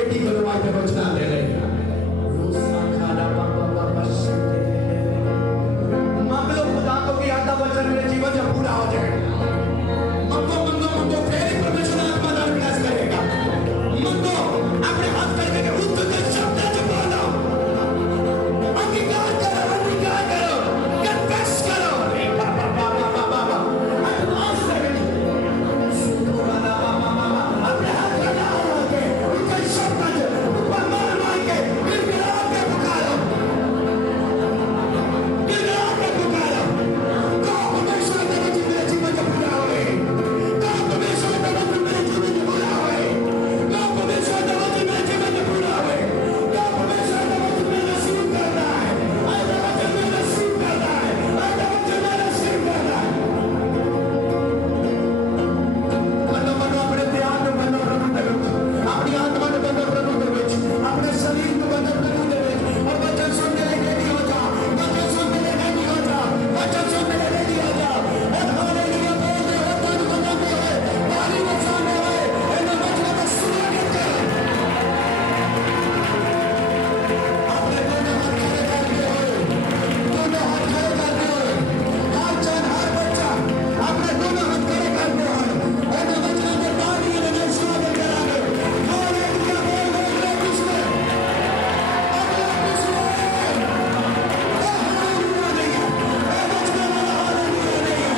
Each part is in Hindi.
बेटी को आज वचना दे रहे हैं। मांगो खुदा को कि आधा वचन मेरे जीवन में पूरा हो जाए। मंगो मंगो मंगो, फिर परमेश्वर आपका नाम प्रयास करेगा। मंगो अपने हाथ करके के उस तुझे शब्द जो बोलो, अंगीकार करो, कन्फेस करो। बाबा बाबा बाबा अपने हाथ लगाओ के उनके शब्द जो परमार मांग के गिड़गिड़ा के पुकारो, गिड़गिड़ा के पुकारो। कहो परमेश्वर तेरे मेरे जीवन में पूरा होए। कहो परमेश्वर तेरे मेरे जीवन में पूरा होए। कहो परमेश्वर तेरे मेरे जीवन में पूरा होए। कहो परमेश्वर तेरे मेरे नसीब करना है। आज तेरे मेरे नसीब करना है। आज तेरे मेरे नसीब करना है। मनो मनो अपने ध्यान को बंद प्रभु दे विच, अपनी आत्मा को बंद प्रभु दे विच, अपने शरीर को बंद प्रभु दे विच, और वचन सुनने के रेडी हो जा। वचन सुनने के रेडी हो जा। वचन सुनने के रेडी हो जा। और हालेलुया बोलते हो तो बजाते हो, ताली बजाने हो, इन वचनों का स्वागत करो। अपने दोनों हाथ खड़े करके हो, दोनों हाथ खड़े करके हो, हर जन हर बच्चा अपने दोनों हाथ खड़े करके हो, इन वचनों के ताली में स्वागत करांगे। हालेलुया बोल अगले पिछले, अगले पिछले, हालेलुया नहीं है, वचन में हालेलुया नहीं है,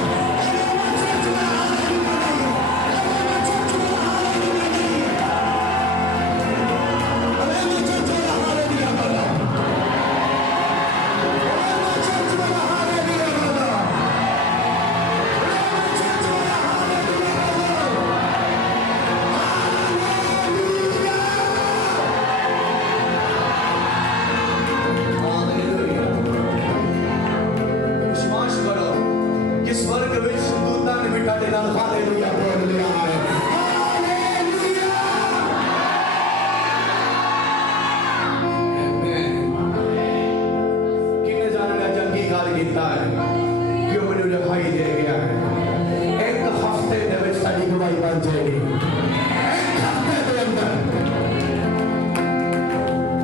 चर्च में हालेलुया नहीं है, चर्च में हालेलुया नहीं है, चर्च में हालेलुया बोलो, चर्च में हालेलुया बोलो, चर्च में हालेलुया बोलो। विश्वास करो कि स्वर्ग में दूतां ने बिठा देना। हालेलुया बोल लिया है। हालेलुया आमीन। किन्ने जाने का अंगीकार किया है कि वो मैंने दिखाई दे गया है। एक हफ्ते दे विच साडी गवाही बन जाएगी। एक हफ्ते के अंदर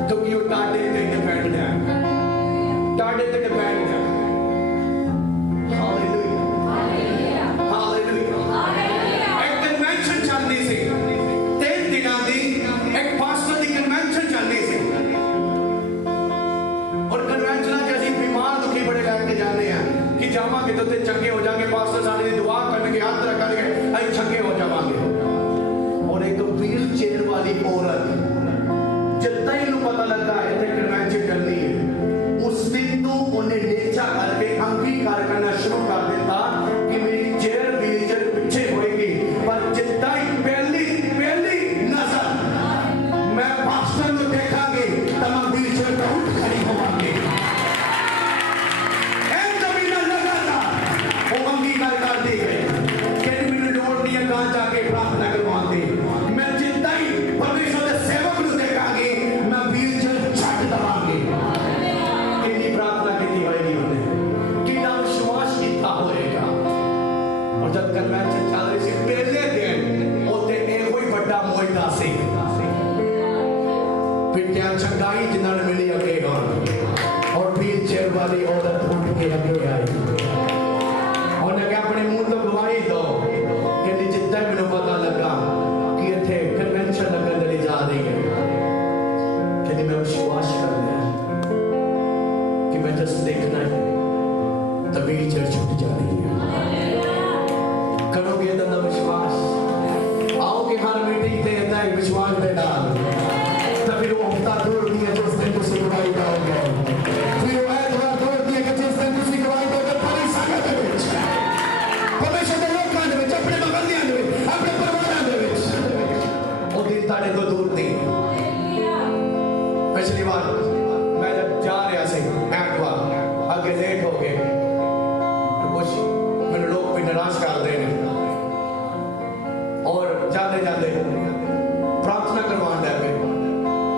तो क्यों टाटे ते डिपेंड है, टाटे ते डिपेंड है। Hallelujah hallelujah. एक कन्वेंशन चलनी सी 3 दिनों की, एक पास्टर की कन्वेंशन चलनी सी। और कन्वेंशन च असीं बीमार दुखी बड़े लैके जाने हैं कि जावांगे तो चंगे हो जाएंगे, पास्टर साडे दी दुआ करनगे, हाथ रखणगे, असीं चंगे हो जावांगे। और एक व्हील चेयर वाली औरत जितना ही पता लगा इतने कन्वेंशन करनी है, उस दिन तो उन्हें नीचा करके अंगीकार करना शुरू कर देता कि मेरी चेयर व्हील चेयर पीछे होएगी। पर जितना ही पहली नजर मैं पास्टर को देखांगे तब मैं व्हील चेयर पर उठ खड़ी होवांगी। वो अंगीकार कर दी गई कि मैंने लोड़ नहीं है कहाँ जाके प्रार्थना करवाते। मैं जितना ही परमेश्वर के सेवक को देखांगी, मैं व्हील चेयर छट दवांगी। कितनी प्रार्थना की होएगी उन्हें, कितना विश्वास किया होएगा। और जब कन्वेंशन चल रही थी पहले दिन उसे एक कोई बड़ा मोइदा सी, फिर क्या चंगाई जिन्होंने मिली अगे गौर, और व्हील चेयर वाली औरत उठ के अगे आई। अपने मुंह तो गवाही दो कि जितना मैंने पता लगा कि इतने कन्वेंशन लगने के लिए जा रही है कि मैं विश्वास कर लिया कि मैं जस्ट देखना है तभी चर्च छूट जा रही है। करोगे इतना विश्वास, आओगे हर मीटिंग से इतना विश्वास के डाल, तभी वो हफ्ता दूर दिया जिस दिन तुम गवाही दोगे, फिर वो ऐतवार दूर दिया कि जिस दिन तुम गवाही दोगे पूरी संगत में परमेश्वर के लोकां दे विच, अपने बगलियां दे विच, अपने परिवारां दे विच वो दिन ताड़े को दूर नहीं। पिछली बार मैं जब जा रहा सी ऐतवार आगे लेट हो गए तो कुछ मैंने लोग भी निराश कर देने, और जाते जाते प्रार्थना करवाने लगे।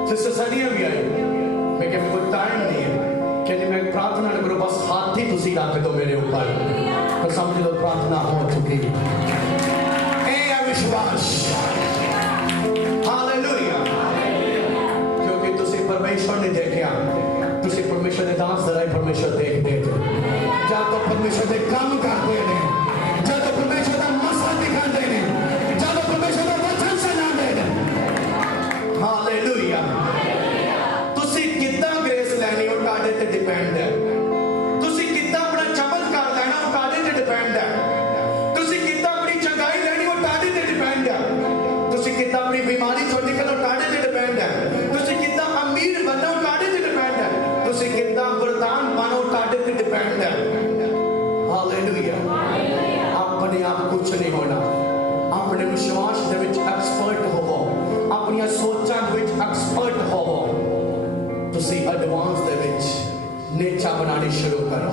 सिस्टर सनिया भी आई, मैं क्या मेरे को टाइम नहीं है कि मैं प्रार्थना न करूं, बस हाथ ही तुसी रख दो मेरे ऊपर तो समझ लो प्रार्थना हो चुकी। ए विश्वास, हालेलुया। ने दास जरा परमेश्वर देखते जब तो परमेश्वर के काम करते हैं, जब तो परमेश्वर का मसला दिखाते हैं, जब तो परमेश्वर का वचन सुनाते हैं। हालेलुया। तुसी कितना ग्रेस लैनी हो ताड़े ते डिपेंड है। तुसी कितना अपना चमत्कार लेना हो ताड़े ते डिपेंड है। तुसी कितना अपनी चंगाई लेनी हो ताड़े ते डिपेंड है। तुसी कितना अपनी बीमारी छोड़ निकलो ताड़े ते डिपेंड है। तुसी कितना अमीर बनो ताड़े ते डिपेंड है। तुसी कितना वरदान पानो ताड़े ते डिपेंड है। हालेलुया। अपने आप कुछ नहीं होना। अपने विश्वास दे विच एक्सपर्ट होवो, अपनी सोचां दे विच एक्सपर्ट होवो। तुसी एडवांस दे विच नेचा बनानी शुरू करो,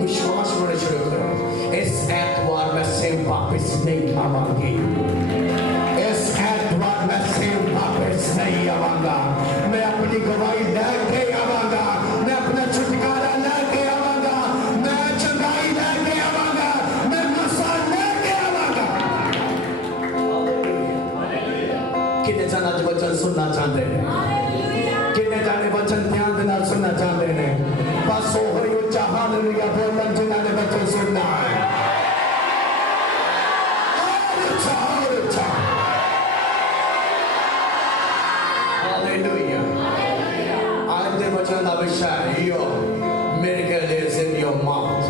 विश्वास बनाना शुरू करो। इस एतवार में सेम वापस नहीं आवांगी, इस एतवार में सेम वापस नहीं आवांगा। मैं अपनी गवाही लेके आवांगा, मैं अपना छुटकारा लेके आवांगा, मैं चंगाई लेके आवांगा, मैं मसा लेके आवांगा। कितने जन आज वचन सुनना चाहते हैं? कितने जाने वचन ध्यान के नाल सुनना चाहते हैं? बस हो उच्चा हालेलुया बोलन जिन्होंने वचन सुनना है। हालेलुया। आज के वचन का विषय your miracle is in your mouth.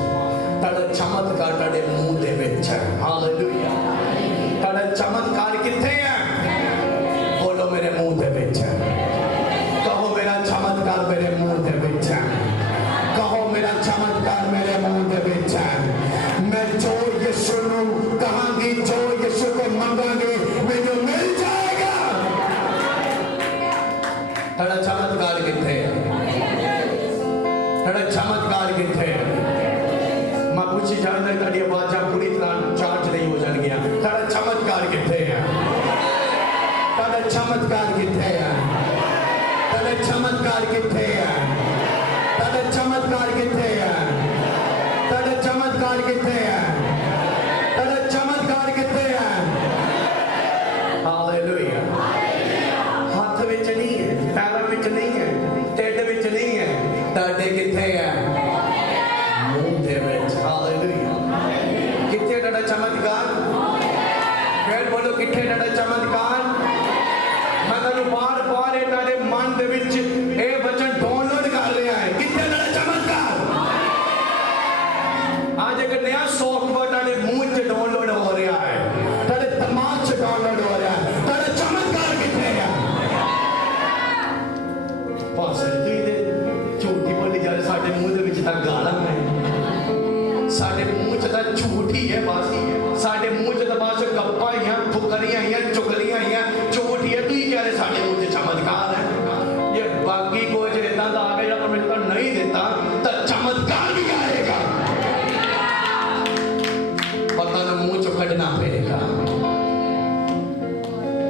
ताड़ा चमत्कार ताड़े मुंह दे विच है। हालेलुया। ताड़ा चमत्कार किथे है? बोलो मेरे मुंह दे विच है। कहो मेरा चमत्कार मेरे मुंह दे विच है। कहो मेरा चमत्कार मेरे मुंह दे विच है। मैं जो यीशु नू कहांगी, जो यीशु को मंगांगी, मैनू मिल जाएगा। ताड़ा चमत्कार किथे है? ताड़ा चमत्कार किथे है? मैं पूछी जांदा ताड़ी आवाज़ां पूरी तरह चार्ज नहीं हो जाणगियां। ताड़ा चमत्कार किथे है? ताड़ा चमत्कार किथे है? ताड़ा चमत्कार किथे है? ताड़ा चमत्कार किथे है? ताड़ा चमत्कार किथे है? ताड़ा चमत्कार किथे है? हालेलुया। हाथ विच नहीं है, पैरों विच नहीं है, ढिड विच नहीं है, ताड़े किथे है? मुंह दे विच। हालेलुया। किथे ताड़ा चमत्कार? फिर बोलो किथे ताड़ा चमत्कार? मैं तुहानू बार-बार ये ताड़े मन दे विच ये वचन डाउनलोड कर रहा है। किथे ताड़ा चमत्कार? आज एक नया सॉफ्टवेयर ताड़े मुंह च डाउनलोड हो रहा है, ताड़े दिमाग च डाउनलोड हो रहा है। ताड़ा चमत्कार किथे है? पास्टर जी दे झूठी बोली जा रही, साडे मुंह दे विच तां गालां है, साडे मुंह च तां झूठ ही है। बस साडे मुंह च तां बस गप्पां ही हैं, फुकरियां ही हैं, चुगलियां ही हैं, झूठ ही है। तू ही कह रहे साडे मुंह च चमत्कार है। ये बाकी कोई जो इदां दा आ गया परमेश्वर नहीं देता तां चमत्कार भी आएगा। पता ना मुंह चो कढ़ना पड़ेगा।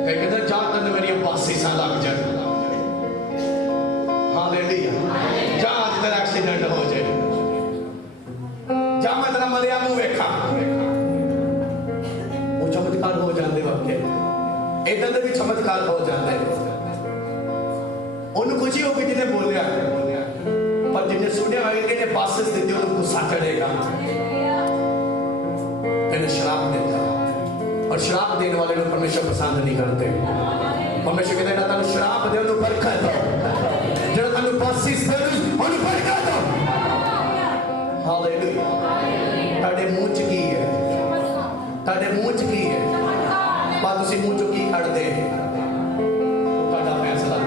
कहीं कहते जा तन मेरी बासी सा लग जाए। हालेलुया। जा आज तेरा एक्सीडेंट हो जाए, जा मैं तेरा मरिया मुंह वेखा। वो चमत्कार हो जाते वाकई, इधर दे भी चमत्कार हो जाते। उन्हें खुशी होगी जिन्हें बोलिया, पर जिन्हें सुनिया कि बस दी उन्हें गुस्सा चढ़ेगा। इन्हें शराब देता, और शराब देने वाले लोग परमेश्वर पसंद नहीं करते। परमेश्वर कहते हैं तानू शराब दे उन्हें बरकत दो, जो तानू बसिस दे उन्हें बरकत दो। हालेलुया। ताड़े मुंह च की है? ताड़े मुंह च की है? पर तुसी मुंह चो की कढ़दे? ताड़ा फैसला।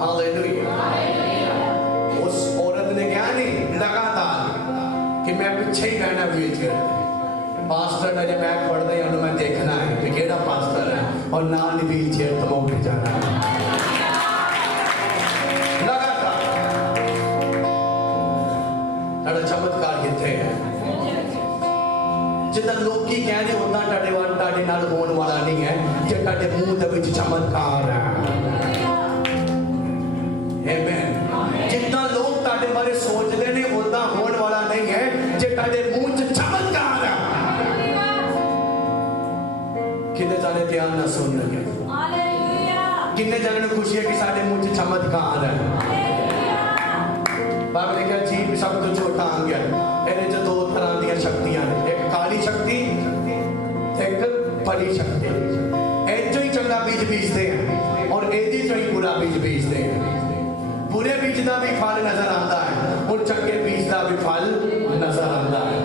हालेलुया। उस औरत ने क्या नहीं लगातार कि मैं पीछे ही रहना बीच पास्टर ने जब मैं पढ़ रही हूँ मैं देखना है कि केड़ा पास्टर है और नाल व्हील चेयर तो उठ जाना है। लगातार ताड़ा चमत्कार किथे है? जिदा लोग की कह रहे होता ताड़े वाल ताड़े नाल होने वाला नहीं है, जे ताड़े मुंह दे विच चमत्कार है। आमीन। जितना लोग ताड़े बारे सोचते ने उदा होने वाला नहीं है, जे ताड़े मुंह च चमत्कार है। कितने जाने ध्यान ना सुन लगे? कितने जाने खुशी है कि साडे मुंह च चमत्कार है? बाइबल लिखा जीव सब तो छोटा आ गया। ਇਹਦੇ ਚ ਦੋ ਤਰ੍ਹਾਂ ਦੀਆਂ ਸ਼ਕਤੀਆਂ ਨੇ, ਇੱਕ ਕਾਲੀ ਸ਼ਕਤੀ, ਇੱਕ ਬੜੀ ਸ਼ਕਤੀ। ਇਹ ਚੋਂ ਹੀ ਚੰਗਾ ਬੀਜ ਬੀਜਦੇ ਆ ਔਰ ਇਹਦੀ ਚੋਂ ਹੀ ਬੁਰਾ ਬੀਜ ਬੀਜਦੇ ਆ। बुरे बीज का भी फल नजर आता है और चंगे बीज का भी फल नजर आता है।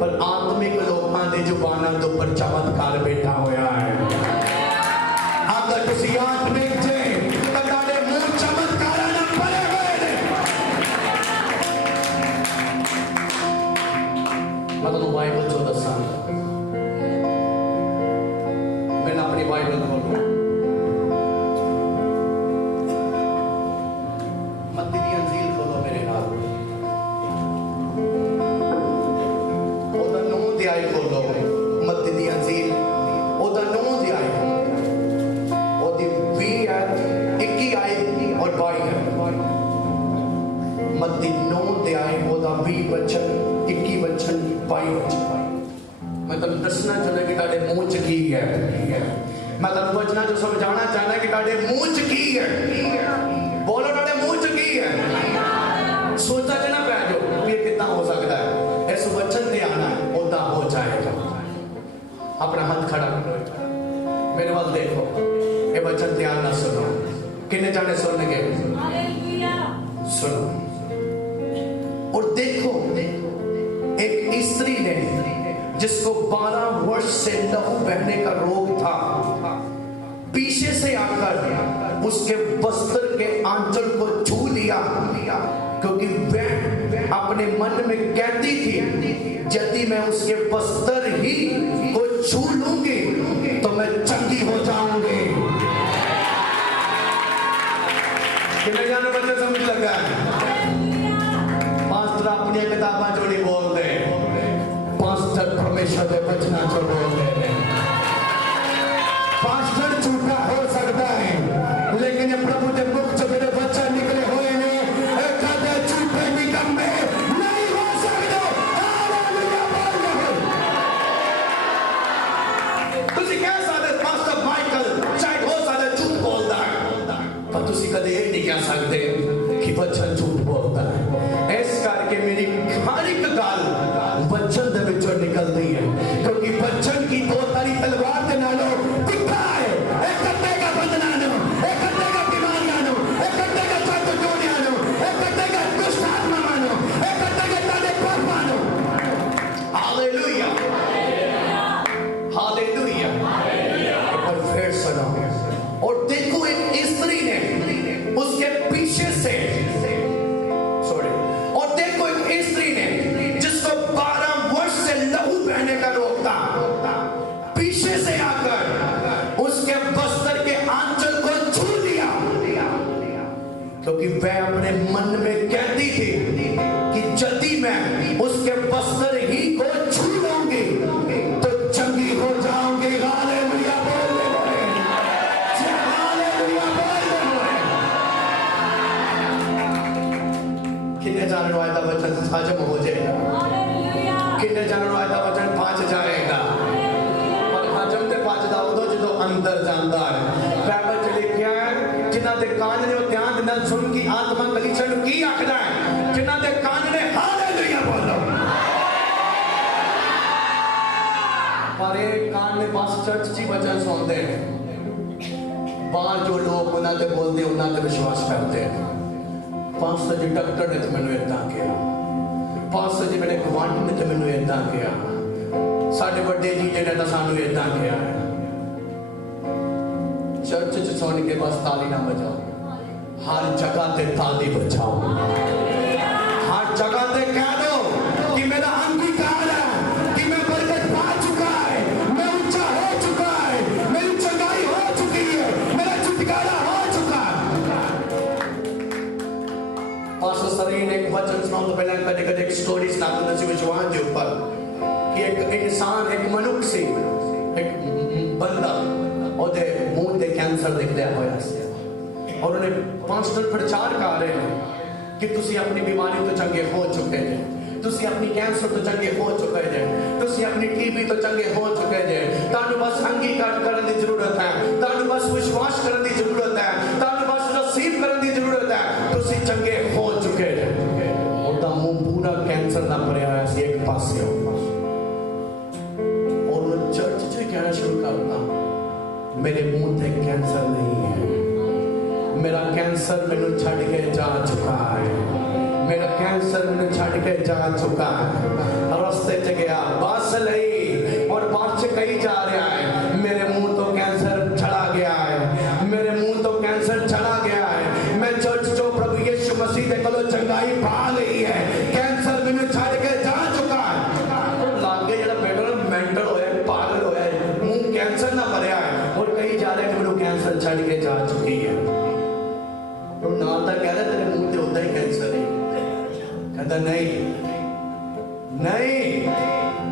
पर आत्मिक लोगों के जुबानों के ऊपर चमत्कार बैठा होया है। अगर तुसी आत्मिक जे तो तुहाडे मुंह चमत्कारां नाल भरे होए ने। मैं तुहानू बाइबल चो दसां, मैं अपनी बाइबल खोलूं। मैं तुम दसना चाहता कि ताड़े मुंह च की है। मैं तुम बचना जो समझाना चाहता कि ताड़े मुंह च की है। बोलो ताड़े मुंह च की है। सोचा च ना पै जाओ ये कितना हो सकता है। इस वचन ने आना है उदा हो जाएगा। अपना हाथ खड़ा करो, मेरे वाल देखो, ये वचन ध्यान ना सुनो। किन्ने जाने सुनेंगे? सुनो और देखो, एक स्त्री ने जिसको 12 वर्ष से लहू बहने का रोग था, पीछे से आकर उसके वस्त्र के आंचल को छू लिया, क्योंकि वह अपने मन में कहती थी यदि मैं उसके वस्त्र ही को छू लूंगी तो मैं चंगी हो जाऊंगी। कितने जाने बच्चे समझ लगा? पास्टर अपनी किताबा जोड़ी बोल दे, पास्टर परमेश्वर के वचना जो बोलते हैं। पास्टर झूठा हो सकता है लेकिन ये प्रभु के मुख से मेरे वचन निकले हुए ने कदे झूठे निकम्मे नहीं हो सकते। हालेलुया बोल रहे। तुसी कह सकते पास्टर माइकल शायद हो सकता झूठ बोलता है, पर तुसी कदे ये नहीं कह सकते कि वचन झूठ बोलता है। इस करके मेरी हर एक गल वचन दे विचों निकलती है, क्योंकि वचन की दो तारी तलवार के नालों कुत्ता है। एक कटेगा बंधना नो, एक कटेगा बीमारियां नो, एक कटेगा चाट जोड़ियां नो, एक कटेगा दुष्ट आत्मा मानो, एक कटेगा तारे पाप मानो। Hallelujah hallelujah. और फिर सुनो और देखो, एक स्त्री ने उसके पीछे से का रोग था, पीछे से आकर उसके वस्त्र के आंचल को छू लिया, क्योंकि वह अपने मन में कहती थी कि यदि मैं उसके वस्त्र ही को छू लूंगी तो चंगी हो जाऊंगी। हालेलुया बोल रहे, हालेलुया बोल रहे। कितने जानने वाला वचन हजम हो जाएगा? कितने जानने वाला वचन पच जाएगा? और हजम ते पचदा उदों जो अंदर जाता है। बाइबल च लिखा है जिन्हां दे कान ने वो ध्यान नाल सुन की आत्मा कलीसिया नूं की आखदा है। जिन्हां दे कान ने हालेलुया बोलो। पर ये कान ने बस चर्च च वचन सुनते हैं, बाहर जो लोग उन्हां ते बोलते उन्हां ते विश्वास करते हैं। पास्टर जी डॉक्टर ने तो मैनूं इदां कहा, पास्टर जी मेरे गवांढ ने तो मैनूं इदां कहा, साडे वड्डे जी जिहड़े ने सानूं इदां कहा है। चर्च च सुन के बस ताली ना बजाओ, हर जगह ते ताली बजाओ। हर जगह ते कह दो कि मेरा अंगीकार है कि मैं बरकत पा चुका है, मैं ऊंचा हो चुका है, मेरी चंगाई हो चुकी है, मेरा छुटकारा हो चुका है। पास्टर सरी ने एक वचन सुनाऊं तो पहले कदे-कदे एक स्टोरी सुनाता था विश्वास के ऊपर कि एक इंसान, एक मनुष्य से एक बंदा ओदे मुंह ते कैंसर निकलिया होया सी और उन्हें पास्टर प्रचार कर रहे हैं कि तुसी अपनी बीमारी तो चंगे हो चुके हैं, तुसी अपनी कैंसर तो चंगे हो चुके हैं, तुसी अपनी टीबी तो चंगे हो चुके हैं, तानु बस अंगीकार करने की जरूरत है, तानु बस विश्वास करने की जरूरत है, तानु बस रिसीव करने की जरूरत है, तुसी चंगे हो चुके हैं। कैंसर नहीं है। मेरा कैंसर मैनू छड़ के जा चुका है। मेरा कैंसर मैनू छड़ के जा चुका है। रस्ते च गया बस लई और बस च कही जा रहा है मेरे मुंह तो कैंसर चला गया है, मेरे मुंह तो कैंसर चला गया है। मैं चर्च जो प्रभु यीशु मसीह दे कोलों चंगाई पा ली है, कैंसर मैनू छड़ के जा चुका है। लागे जेड़ा बेटा मेंटल होया पागल होया मुंह कैंसर ना मरिया है और कही जा रहा है कि मैनू कैंसर छड़ के जा चुकी है। तो ना तो कह रहे तेरे मुंह ते उदा ही कैंसर है, कहता नहीं नहीं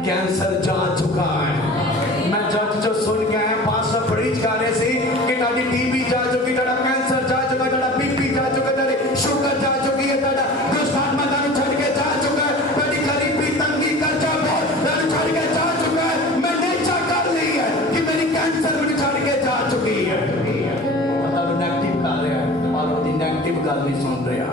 कैंसर जा चुका है। मैं चर्च जो सुन के आया पास्टर प्रीच कर रहे थे कि ताड़ी टीबी जा चुकी, ताड़ा कैंसर जा चुका, ताड़ा बीपी जा चुका, ताड़ी शुगर जा चुकी है, ताड़ा दुष्ट आत्मा ताड़ी छड़ के जा चुका है, ताड़ी गरीबी तंगी कर्जा बहुत ताड़ी छड़ के जा चुका है। मैं नेचा कर ली है कि मेरी कैंसर मुझे छड़ के जा चुकी है। पता नहीं नेगेटिव कर रहा है और वो नेगेटिव गल नहीं सुन रहा,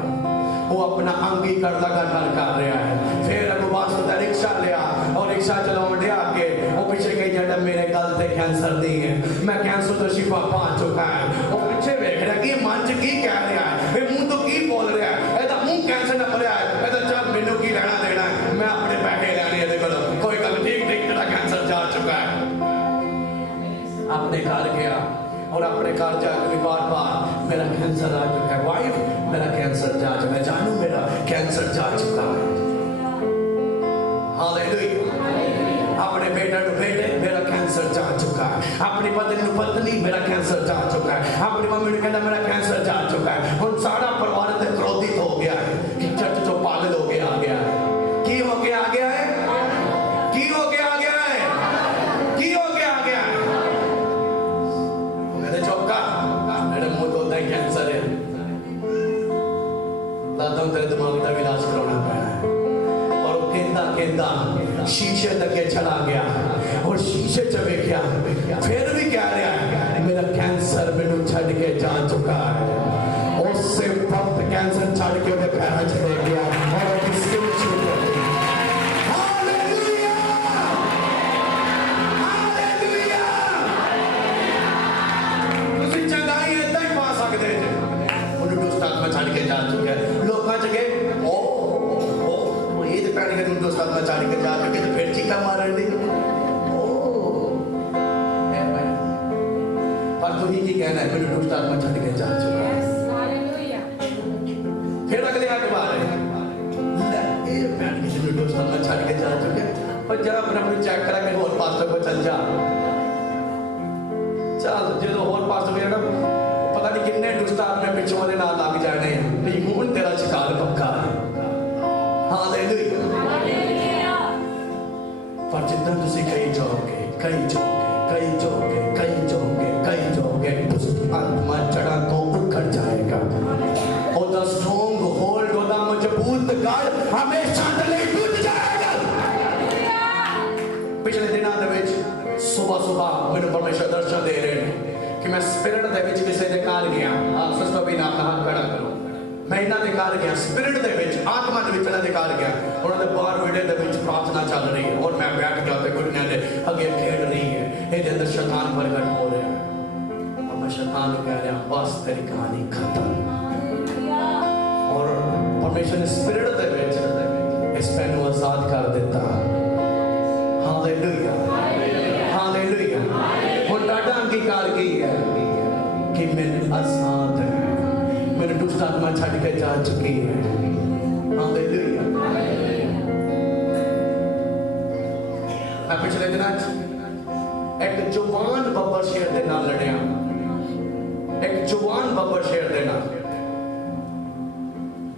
वो अपना अंगीकार लगातार कर रहा है। फिर अगो बात होता है रिक्शा लिया और रिक्शा चलाने दे आके वो पीछे कही जाता मेरे गल ते कैंसर नहीं है, मैं कैंसर तो शिफा पा चुका है। वो पीछे देख रहा कि मन च की कह रहा है, वे मुंह तो की बोल रहा है, एदा मुंह कैंसर ना भरया है, एदा चल मेनू की लेना देना है, मैं अपने पैसे लेने दे कोल कोई गल ठीक ठीक तेरा कैंसर जा चुका है। अपने घर गया और अपने घर जाकर भी बार बार मेरा कैंसर आ चुका है, वाइफ मेरा कैंसर जा चुका है, जानू मेरा कैंसर जा चुका है। हालेलुया। अपने बेटा नु बेटे मेरा कैंसर जा चुका है, अपनी पत्नी नु पत्नी मेरा कैंसर जा चुका है, अपनी मम्मी ने कहना मेरा कैंसर जा चुका है। और सारा परिवार ते क्रोधित हो गया है कि चर्च जो पागल हो गया आ गया है। की हो गया आ गया है, की हो गया आ गया है, की हो गया आ गया है। मेरे चौका मेरे मुंह तो होता है कैंसर है, लाता हूं तेरे दिमाग का इलाज कराना पैना है। और कहता कहता शीशे तक के चला गया और शीशे च वेख्या फिर भी कह रहा है मेरा कैंसर मैनू छड़ के जा चुका है। उससे वक्त कैंसर छड़ के मेरे पैरों च दे गया और उसके छूट गई। Hallelujah hallelujah. तुसी चंगाई इदां ही पा सकदे जे, उन्हें दुष्ट आत्मा छड़ के जा चुका है। लोकां च गए ओ ये ते पैणी के दुष्ट आत्मा छड़ के जा चुके ते फिर चीका मारन दी। पर तुही की कहना है मेरे दुष्ट आत्मा छड़ के जा चुका है। फिर अगले बार दुष्ट आत्मा छड़ के जा चुके पर जरा अपने चेक करा के होर पास्टर को चल जा चल जो होर पास्टर को पता नहीं कितने दुष्ट आत्मा पिछों वाले नाल लग जाने हैं हुण तेरा शिकार पक्का है। हालेलुया। पर जितना तुसी कई जाओगे कई जाओगे कई जाओगे कई जाओगे कई जाओगे दुष्ट आत्मा चढ़ा को उखड़ जाएगा। ओदा स्ट्रॉन्ग होल्ड ओदा मजबूत गढ़ हमेशा के लिए टूट जाएगा। पिछले दिनों दे विच सुबह सुबह मेरे परमेश्वर दर्शन दे रहे हैं कि मैं स्पिरिट दे विच किसी दे घर गया। आप सस्तो भी नाम हाथ खड़ा करो। मैं इन्हां दे घर गया स्पिरिट दे विच आत्मा दे विच इन्हां दे घर गया। उन्हां दे बाहर विडे दे विच प्रार्थना चल रही है और मैं बैठ गया ते गुड़ियां दे अगे खेल रही है। इहदे अंदर शैतान प्रगट हो रहा है और मैं शैतान को कह रहा बस तेरी कहानी खत्म। और परमेश्वर ने स्पिरिट दे विच इस पैनू आजाद कर दिता। Hallelujah hallelujah. हुण टाटा अंगीकार की है कि मैं आजाद है, मेरे दुष्ट आत्मा छड़ के जा चुकी है। हालेलुया। मैं पिछले दिनों एक जवान बब्बर शेर दे नाल लड़िया। एक जवान बब्बर शेर दे नाल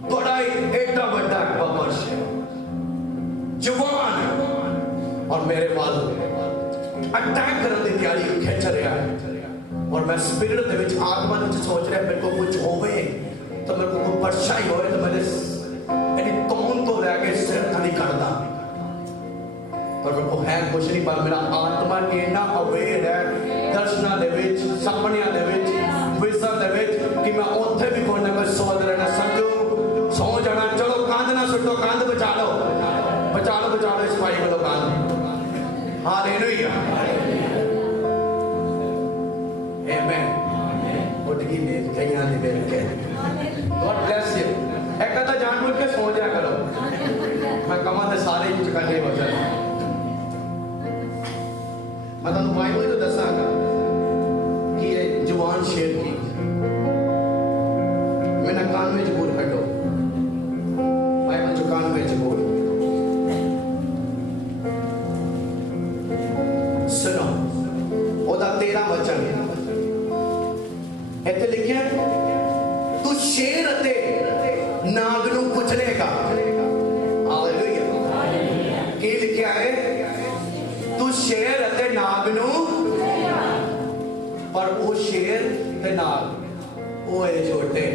बड़ा एडा बड़ा बब्बर शेर जवान और मेरे वाल अटैक करने की तैयारी खिंच रहा है। और मैं स्पिरिट दे विच आत्मा दे विच सोच रहा मेरे को कुछ होवे तो मेरे को परछाई होए तो मेरे एडी कौन को लेके सिर थली करदा पर मेरे को है कुछ नहीं। पर मेरा आत्मा इतना अवेयर है दर्शना दे विच सपनिया दे विच विजन दे विच कि मैं ओथे भी कोई ना कोई सोच रहना समझो सो जाना। चलो कंध ना सुटो कंध बचा लो इस भाई को कंध। Hallelujah amen. उठ गई नींद कई ने मेरे कह गॉड ब्लेस यू एक कदा जानबूझ के सो जाया करो मैं कमा तो सारे ही चुकाने हो जाए मैं तुम बाइबल तो दसागा कि ये जवान शेर की मैंने कान में जबूर कटो बाइबल जो कान में जबूर सुनो ओदा 13 वचन इत्थे लिखिया तू शेर अते नाग नूं कुचलेगा हालेलुया की लिखिया है तू शेर अते नाग नूं पर वो शेर ते नाग वो है छोटे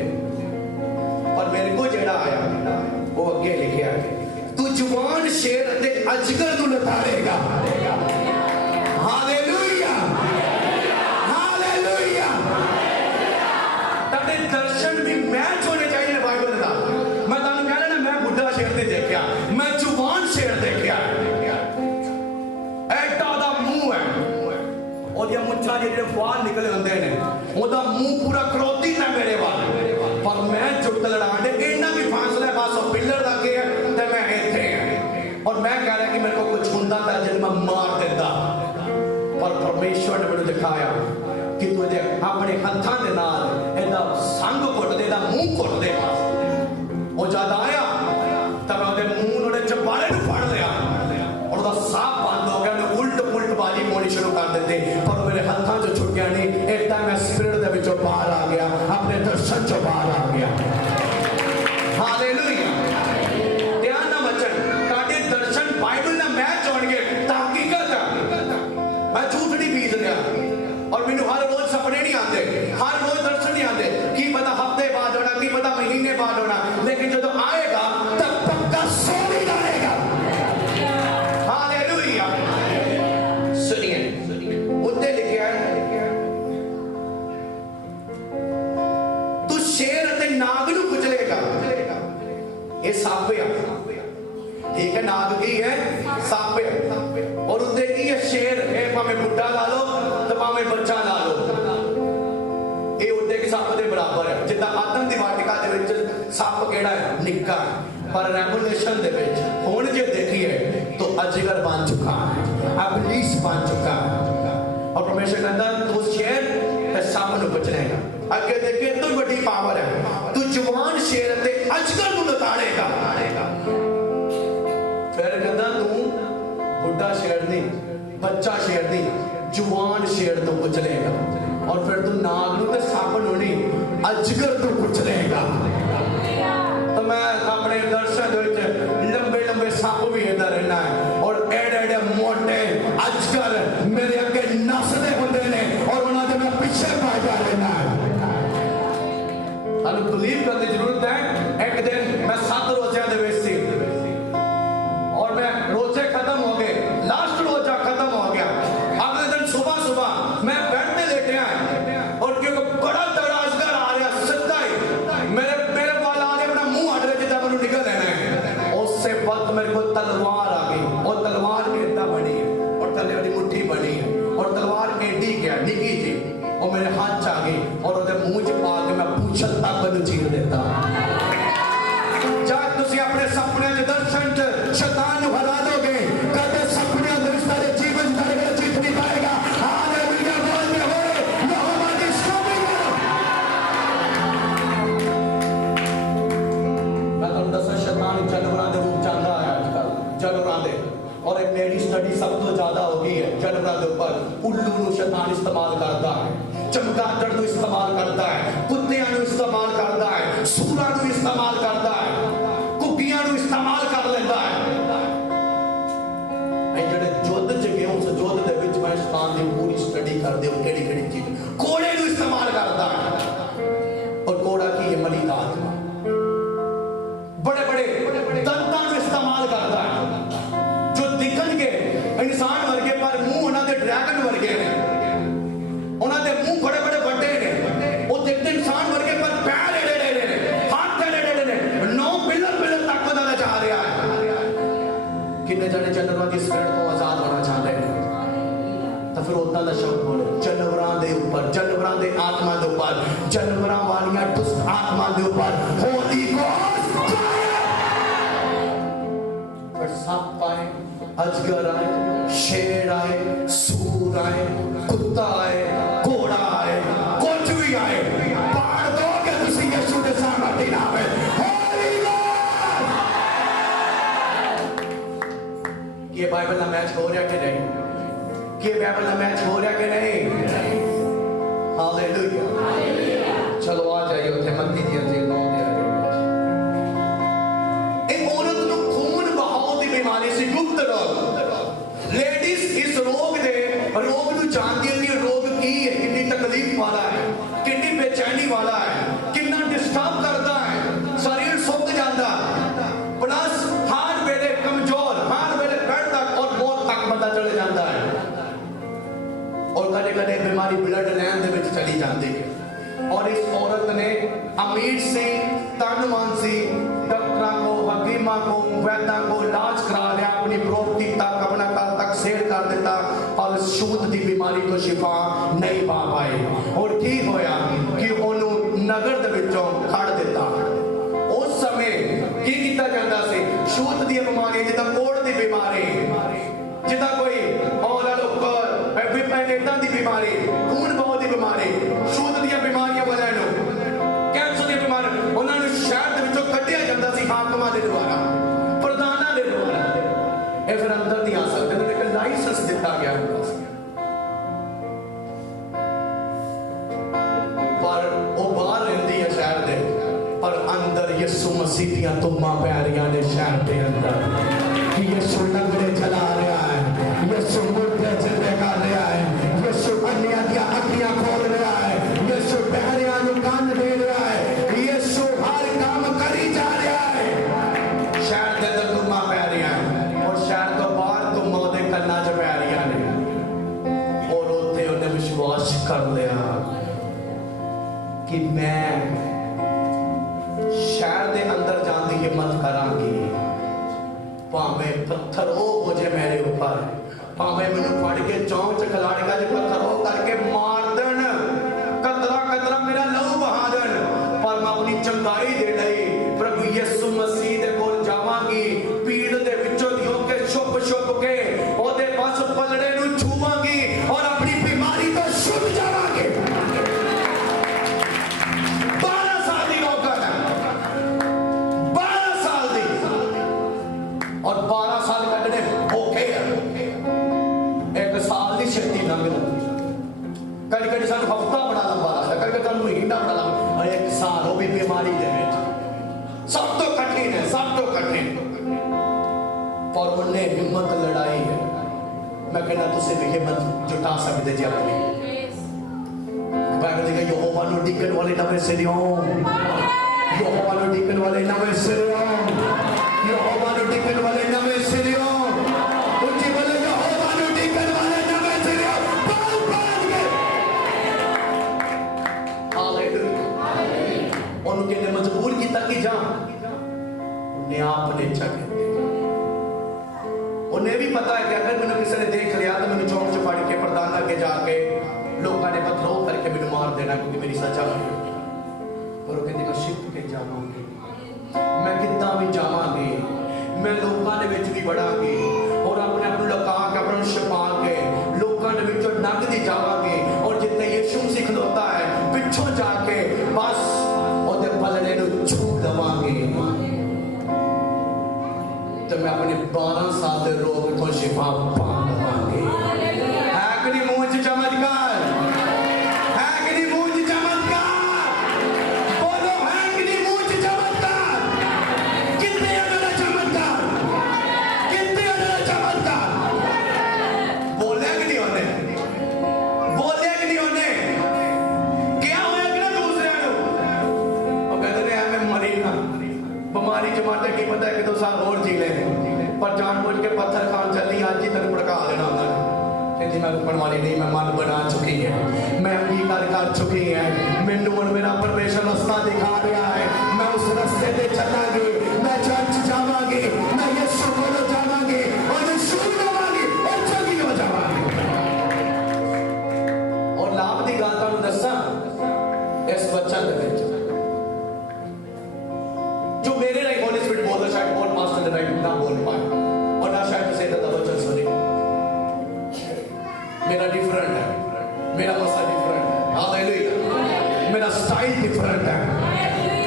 पर मेरे को जेड़ा आया वो अगे लिखिया है तू जवान शेर अते अजगर नूं लताड़ेगा हालेलुया हालेलुया तबे दर्शन भी मैच होने चाहिए बाइबल का मैं तुहानू कह रहा मैं बुढ़ा शेर ते देखया मैं जुबान शेर देखया ऐडा दा मुंह है ओदियां मुच्छां जेडे वाल निकले हुंदे ने ओदा मुंह पूरा क्रोधी ना मेरे वाल पर मैं जुट लड़ांडे इन्ना भी फासला बस पिलर दा के है ते मैं इत्थे और मैं कह रहा कि मेरे को कुछ हुंदा तां जद मैं मार दिंदा पर परमेश्वर ने मुझे दिखाया कि तू अपने हत्थां दे नाल एदा संग घुट दे दा मुंह घुट दे वो जद आया तब ओदे मुंह ने चपाड़े नु फड़ लिया और ओदा साफ बंद हो गया ने उल्ट पुल्ट बाजी होनी शुरू कर दित्ती पर मेरे हत्थां चों छुट्टिया नहीं इतना मैं स्पिरिट दे विचों बाहर आ गया अपने दर्शन चों बाहर आ गया हालेलुया ध्यान ना बचन ताके दर्शन बाइबल ना मैच होणगे हकीकत मैं झूठ नहीं बीज रहा और मैंने हर रोज सपने नहीं आते हर रोज दर्शन नहीं आते की पता हफ्ते बाद होना की पता महीने बाद होना लेकिन जब आएगा तब पक्का सो नहीं जाएगा हालेलुया सुनिए उत्ते लिखा है तू शेर अते नाग नूं कुचलेगा ये सप है ठीक है नाग की है सप है और उत्ते की है शेर है भावे बुड्ढा ला लो तो भावे बच्चा ला लो ये उत्ते की सप दे बराबर है जिद्दां आदम दी वाटिका दे विच सप केड़ा है निक्का पर रेवोल्यूशन दे विच हुण जे देखिए तो अजगर बन चुका है इब्लीस बन चुका है और परमेश्वर कहता तू शेर ते सप नूं कुचलेगा अगे देखिए तो बड़ी पावर है तू जवान शेर ते अजगर नूं लताड़ेगा फिर कहता तू बुढ़ा शेर नहीं बच्चा शेर नहीं जवान शेर तो कुचलेगा और फिर तू नाग नूं ते सप नूं नहीं अजगर तो कुचलेगा तो मैं अपने दर्शन लंबे लंबे सप भी इधर रहना है और एडे एडे मोटे अजगर मेरे अगे नसदे हुंदे ने और उन्हां दे मैं पीछे भागा रहना है थानू बिलीव करने की जरूरत है एक दिन मैं 7 रोज़िਆਂ ਦੇ ਵਿੱਚ ਸੀ और मैं रोजे खत्म हो गए लास्ट रोजा खत्म हो गया अगले दिन सुबह सुबह मैं बेड पे लेटे आया और क्योंकि बड़ा तगड़ा अजगर आ रहा सीधा ही मेरे वाल आ रहे अपना मुंह हट रहे जितना मैंने निकल लेना है उससे वक्त मेरे को तलवार आ गई और तलवार एडा बनी है और थले वाली मुट्ठी बनी है और तलवार एडी गया निकी जी और मेरे हाथ च आ गई और ओदे मुंह च पा के मैं पूछल तक मैनू चीर देता जब तुसी अपने सपने च दर्शन च शैतान नूं हरा दोगे कदे सपने अंदर सारे जीवन धड़के जीत नहीं पाएगा हालेलुया बोलते हो यहोवा की स्तुति करो मैं तुहानू दसां शैतान जानवरां दे रूप च आंदा है आजकल जानवरां दे और एक मेरी स्टडी सब तो ज्यादा हो गई है जानवरां दे ऊपर उल्लू नूं शैतान इस्तेमाल करता है चमगादड़ नूं इस्तेमाल करता है कुत्तियां नूं इस्तेमाल करता है सूरां नूं इस्तेमाल करता है कुब्बियां नूं इस्तेमाल कर लेता है ए जेड़े युद्ध च गए उस युद्ध दे विच मैं शैतान दी पूरी स्टडी करदे हो केड़ी केड़ी चीज कोड़े नूं इस्तेमाल करता है और कोड़ा की है मलिक आत्मा बड़े बड़े दंतां नूं इस्तेमाल करता है जो दिखणगे इंसान वर्गे पर मुंह उन्हां दे ड्रैगन वर्गे ने उन्हां दे मुंह बड़े बड़े बड़े ने वो देखते इंसान वर्गे पर पैर एड़े एड़े ने हाथ एड़े एड़े ने 9 पिलर तक उन्हां दा जा रहा है किन्ने जाने जानवरां दी स्पिरिट तो आजाद होना चाहते हैं तो फिर उदां दा शब्द बोलो जानवरां दे ऊपर जानवरां दे आत्मा दे ऊपर, जानवरां वालियां दुष्ट आत्मा दे ऊपर होली घोस्ट पर सांप आए, अजगर आए, शेर आए, सूर आए, कुत्ता आए, घोड़ा आए, कुछ भी आए, पाड़ दोगे तुसी यीशु दे सामर्थ्य नाम है। होली घोस्ट ये बाइबल का मैच हो रहा कि नहीं? ये बाइबल का मैच हो रहा कि नहीं? हालेलुया। चलो आ जाइए उत्थे मत्ती दी अंजील 9 दे एक औरत ਨੂੰ खून बहाव ਦੀ बीमारी ਸੀ, गुप्त रोग। लेडीज इस रोग ਨੂੰ ਜਾਣਦੀ ਨਹੀਂ रोग की है, कितनी तकलीफ वाला है, कितनी बेचैनी वाला है, कितना डिस्टर्ब करता है, शरीर सुक जाता, प्लस हर वेले कमजोर, हर वेले बेड तक और मौत तक बंदा चले जाता है और कदे कदे बीमारी ब्लड लाइन दे विच चली जाती है। और इस औरत ने अमीर से धनवान से डॉक्टरों को, हकीमा को, वैद्यों को इलाज करा लिया, अपनी प्रॉपर्टी तक, अपना घर तक सेल कर दिता और छूत की बीमारी को शिफा नहीं पा पाए। और की होया कि उन्होंने नगर दे विचों कढ़ दिता। उस समय की कीता जांदा सी? छूत दी बीमारी, जिदा कोड़ दी बीमारी, जिदा कोई और विपेनेटा दी बीमारी, खून बहाव दी बीमारी, छूत दी बीमारियां वालियां नु, कैंसर दी बीमारी, उन्हां नु शहर दे विचों कढिया जांदा सी हाकमां दे द्वारा, प्रधानां दे द्वारा। ये फिर अंदर नहीं आ सकते, उन्हें एक लाइसेंस दिता गया हुंदा सी। पर वो बाहर रहंदी है शहर दे, पर अंदर यीशु मसीह दियां तुम्मां पै रहियां ने शहर दे अंदर कि यीशु लंगड़े चला रहा है, यीशु मुर्दे जिंदे कर रहा है, यीशु अन्नियां दी अखियां खोल रहा है, यीशु बहरियां नु कान दे रहा है, यीशु हर काम करी जा रहा है। शहर दे अंदर तुम्मां पै रहियां और शहर तो बाहर तुम्मां दे कन्नां च पै रहियां ने। और उत्थे उन्हें विश्वास कर लिया कि मैं शहर दे अंदर जाने की हिम्मत करांगी, भावें पत्थर हो जाए मेरे ऊपर, भावें मैनू फड़ के चौंक च खिलाड़ेगा जो पत्थर हो करके मार देन, कतरा कतरा मेरा लहू बहा देन, पर मैं अपनी चंगाई दे लई प्रभु यीशु मसीह दे कोल जावांगी, पीड़ दे विचों दी होके छुप छुप के ओदे पास पलड़े नू छूवांगी और अपनी बीमारी तो छुप जावांगी। 12 साल दी नौकर है, 12 साल दी, और 12 साल कटने ओके है, एक साल की शक्ति लंघ कभी कभी सानू हफ्ता बड़ा लंबा लगता, कभी कभी सानू महीना बड़ा लगता, और एक साल वो भी बीमारी दे सब तो कठिन है, सब तो कठिन। पर उन्हें हिम्मत लड़ाई है। मैं कहना तुझे भी हिम्मत जुटा सकते जी अपनी। बाइबल कहता है यहोवा नू डिकन वाले नवे सिरों, यहोवा नू डिकन वाले नवे सिरों, यहोवा नू डिकन वाले नवे सिरों, ऊंची बोले यहोवा नू डिकन वाले नवे सिरों, बोल बोल के हालेलुया। उन्होंने मजबूर किया कि जा, उन्हें आपने चके, उन्हें भी पता है कि अगर मैंने किसी ने देख लिया तो मैंने चौक च फड़ के प्रधान अगे जाके लोगों ने पथराव करके मैंने मार देना क्योंकि मेरी सजा है। पर वो कहते मैं छिप के जावांगी, मैं कितना भी जावांगी, मैं लोगों के विच भी बढ़ांगी और अपने आप लुका के अपने छुपा के लोगों के विचों लंघदी जावांगी और जितने यीशु मसीह खलोता है पिछों जाके बस ओदे पलड़े नूं छू लवांगी। तो मैं अपने 12 साल के रोग को शिफा पा लवांगी। है कि नहीं मुंह च चमत्कार, है कि नहीं मुंह च चमत्कार, बोलो है कि नहीं मुंह च चमत्कार। कितने अगला चमत्कार, कितने अगला चमत्कार, बोले कि नहीं होने, बोले कि नहीं होने। क्या होया कि ना दूसरे वो कहते हैं मैं मरी ना बीमारी च मरते की पता है कि 2 साल और जी ले, पर जानबूझ के पत्थर खान चली आज ही तेन भड़का देना उन्होंने। मैं रुकण वाली नहीं, मैं मन बना चुकी है, मैं अंगीकार कर चुकी है, मैनू हुण मेरा परमेश्वर रास्ता दिखा रहा है, मैं उस रास्ते पे चलांगी, मैं चर्च जावांगी, मैं यीशु कोल जावांगी और यीशु लवांगी और चंगी हो जावांगी। और लाभ की गल तुहानू दस्सां इस वचन दे विच जो मेरे लिए होली स्पिरिट बोलता, शायद और पास्टर ने राइट ना बोल पाए और ना शायद किसी का वचन सुने। मेरा डिफरेंट है, मेरा मसा डिफरेंट है, हालेलुया, मेरा स्टाइल डिफरेंट है,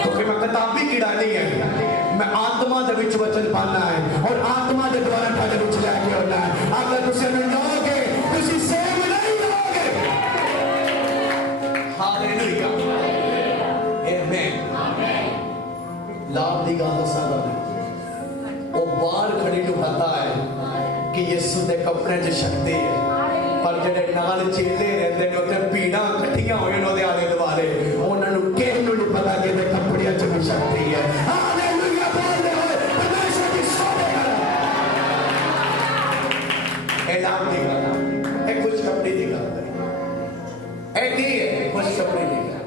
क्योंकि मैं किताबी कीड़ा नहीं है, मैं आत्मा दे विच वचन पाना है और आत्मा के द्वारा थारे विच लेके आना है। अगर तुसी मैं लोगे तुसी सेव नहीं लोगे। हालेलुया, आमीन। लाभ दी गल दसां वो बाहर खड़ी नूं पता है कि यीशु दे कपड़े च शक्ति है, पर जेडे नाल चेले रहंदे ने उत्ते भीड़ां इकट्ठियां होए ने ओदे आले दुआले, उन्हां नूं किसे नूं नहीं पता कि दे कपड़ियां च भी शक्ति है। हालेलुया बोलदे होए परमेश्वर दी स्तुति करो। ए लाभ दी गल है, कुछ कपड़े दी गल है, ए की है कुछ कपड़े दी गल।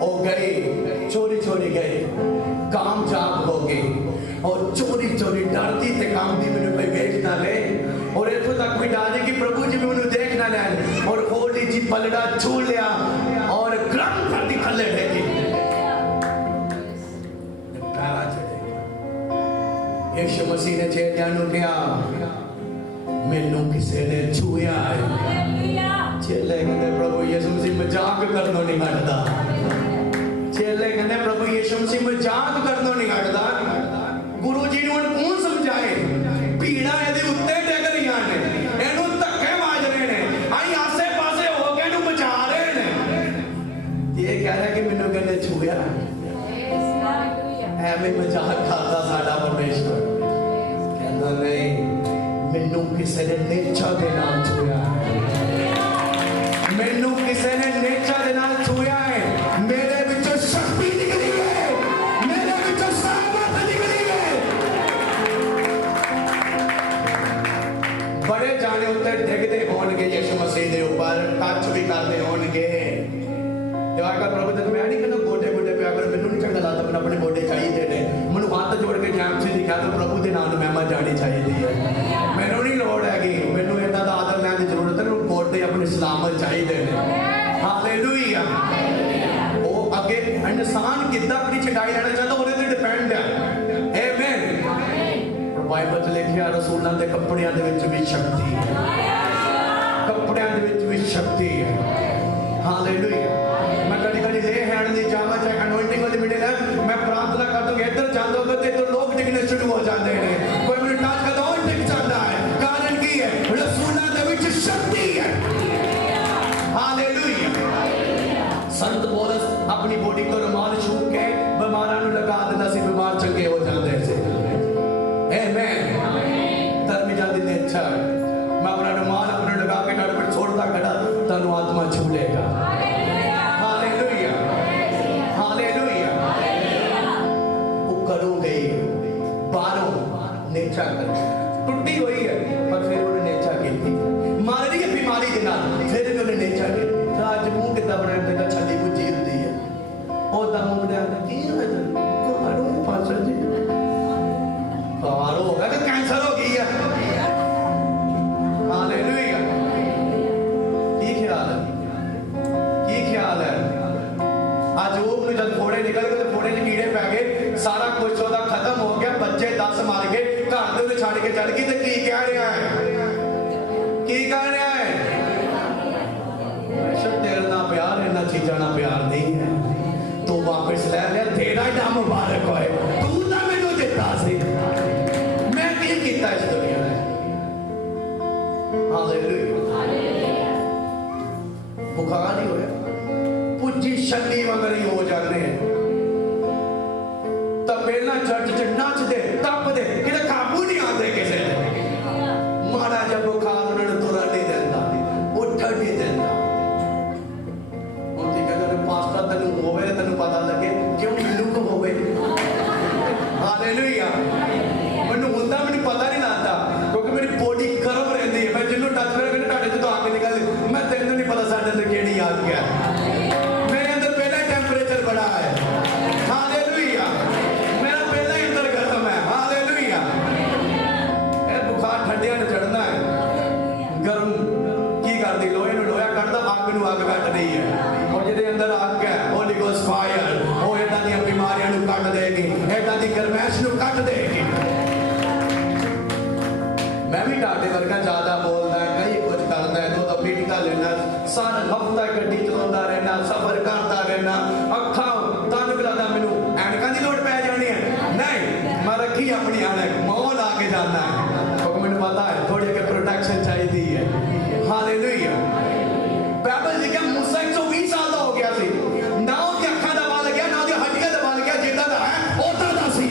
ओ गए चोरी चोरी गए, कामयाब हो गए और चोरी चोरी डरती थे काम दी मैंने कोई वेच ना ले, और इतों तक भी डाले कि प्रभु जी मैंने देख ना ले, और होली जी पलड़ा छू लिया और ग्रंथ पर दिखले ढेगी पैरा चढ़े। यीशु मसीह ने चेलियां नूं कहा मैनू किसी ने छुया है। चेले कहते प्रभु यीशु मसीह मजाक करनों नहीं हटदा। चेले कहते प्रभु यीशु मसीह मजाक करनों नहीं हटदा। गुरु जी ने कौन समझाए, भीड़ा ਇਹਦੇ ਉੱਤੇ ਡਿੱਗ ਰਹੀਆਂ ਨੇ, ਇਹਨੂੰ ਧੱਕੇ ਮਾਰ ਰਹੇ ਨੇ, ਆਈ ਆਸੇ ਪਾਸੇ ਹੋ ਕੇ ਇਹਨੂੰ ਬਚਾ ਰਹੇ ਨੇ। ਇਹ ਕਹਿ ਰਿਹਾ ਕਿ ਮੈਨੂੰ ਕਹਿੰਦੇ ਛੂਇਆ, ਐਵੇਂ ਮਜ਼ਾਕ ਕਰਦਾ ਸਾਡਾ ਪਰਮੇਸ਼ਵਰ। ਕਹਿੰਦਾ ਨਹੀਂ, ਮੈਨੂੰ ਕਿਸੇ ਨੇ ਨੇਚਾ ਦੇ ਨਾਲ ਛੂਇਆ, ਮੈਨੂੰ ਕਿਸੇ ਨੇ ਨੇਚਾ ਦੇ ਨਾਲ ਛੂਇਆ ਹੈ, ਮੇਰੇ ਵਿੱਚੋਂ ਸ਼ਕਤੀ ਨਿਕਲੀ ਹੈ, ਮੇਰੇ ਵਿੱਚੋਂ ਸਾਮਰਥ ਨਿਕਲੀ ਹੈ। बड़े जाने उत्ते डिगदे होणगे यीशु मसीह दे ऊपर, टच भी करदे होणगे। ते आकर प्रभु तक मैं नहीं कहना गोडे गोडे पे अगर मैनू नहीं चंगा लगदा, मैनू अपने गोडे चाहिए ने, मैनू हाथ जोड़ के जैम से लिखा तो प्रभु दे नाम महिमा जानी चाहिए है। मैनू नहीं लोड़ हैगी, मैनू इदां दा आदर लैण दी जरूरत है, मैनू गोडे अपने सलामत चाहिए ने। हालेलुया। ओ अगे इंसान किद्दां अपनी चंगाई लेना चाहता ओदे ते डिपेंड है। आमीन। बाइबल च लिखिया रसूलां दे कपड़ियां दे विच भी शक्ति है, कपड़ियां दे विच भी शक्ति है। हालेलुया। मैं कड़ी कड़ी ले हैंड दी जावा चाहे अनॉइंटिंग वाली मीटिंग है, मैं प्रार्थना कर दूंगा इधर जान दोगे तो इधर लोग डिगने शुरू हो जाते हैं, कोई मेरे टच करता और डिग जाता है। कारण की है, रसूलां दे विच शक्ति है। हालेलुया। संत पौलुस अपनी बॉडी को रुमाल छू के बीमारां नूं लगा दिंदा सी, बीमार चंगे हो जाते थे। आमीन। धर्मी जाति ने अच्छा है, मैं अपना रुमाल अपने लगा के डर पर छोड़ता खड़ा, तनु आत्मा छू लेगा। Hallelujah, hallelujah. वो करोगे बारों नेचा कर टूटी हुई है, पर फिर उन्होंने नेचा की थी, मार रही है बीमारी के नाल, फिर उन्होंने नेचा की। तो आज मुंह कितना बनाया तेरा छली को जीव दी है, और दा मुंह ने आना की है को मारो पास जी हो गया, कैंसर हो गई है। हालेलुया। की ख्याल है, की ख्याल है। आज वो जब फोड़े निकल गए, फोड़े च कीड़े पै गए, सारा कुछ ओदा खत्म हो गया, बच्चे 10 मार के घर दे उते छड़ के चल गई, ते की कह रहा है, की कह रहा है, तेरे ना प्यार, इन्हां चीजां ना प्यार नहीं है, तू वापस ले लिया, तेरा ही नाम मुबारक होए, तू ना मैनू दिता सी, इस दुनिया में। हालेलुया। बुखार ही होया, पुजी शनी वगर ही हो जाते हैं, तब पहला चर्च च नचदे तपदे कि काबू नहीं आते किसी ने, माड़ा जब बुखार उन्होंने तुरन नहीं देता, उठ नहीं देता। उनकी कहते पास्टर तेन होवे, तेन पता लगे क्यों मैनू को होवे। हालेलुया। मैनू हुंदा मैनू पता नहीं लगता, क्योंकि मेरी बॉडी गर्म रहती है, मैं जिन्होंने टच करा मेरे ढाडे तो आग निकल, मैं तेन नहीं पता साढ़े अंदर केड़ी आग है, मेरे अंदर पहला टेंपरेचर बड़ा है। हालेलुया। मेरा पहला ही अंदर गर्म है। हालेलुया। बुखार ठंडिया ने चढ़ना है, गर्म की करती लोहे नूं लोहा कटदा, आग नूं आग कट ढाडे वर्गा ज्यादा बोलता है, कई कुछ करता है, दो मीटिंग लेना, सारा हफ्ता गड्डी चलाता रहना, सफर करता रहना, अखा तन लगता मैनू ऐनका की लोड़ पै जानी है, नहीं मैं रखी अपनी ऐनक मोह ला के जाना है, क्योंकि मैंने पता है थोड़ी अगर प्रोटेक्शन चाहिए है। हालेलुया। बाइबल लिखा मूसा 120 साल का हो गया सी, ना उसकी अखा दबा लग्या, ना उसकी हड्डियां दबा लग्या, जिदा दा है उदा दा सी।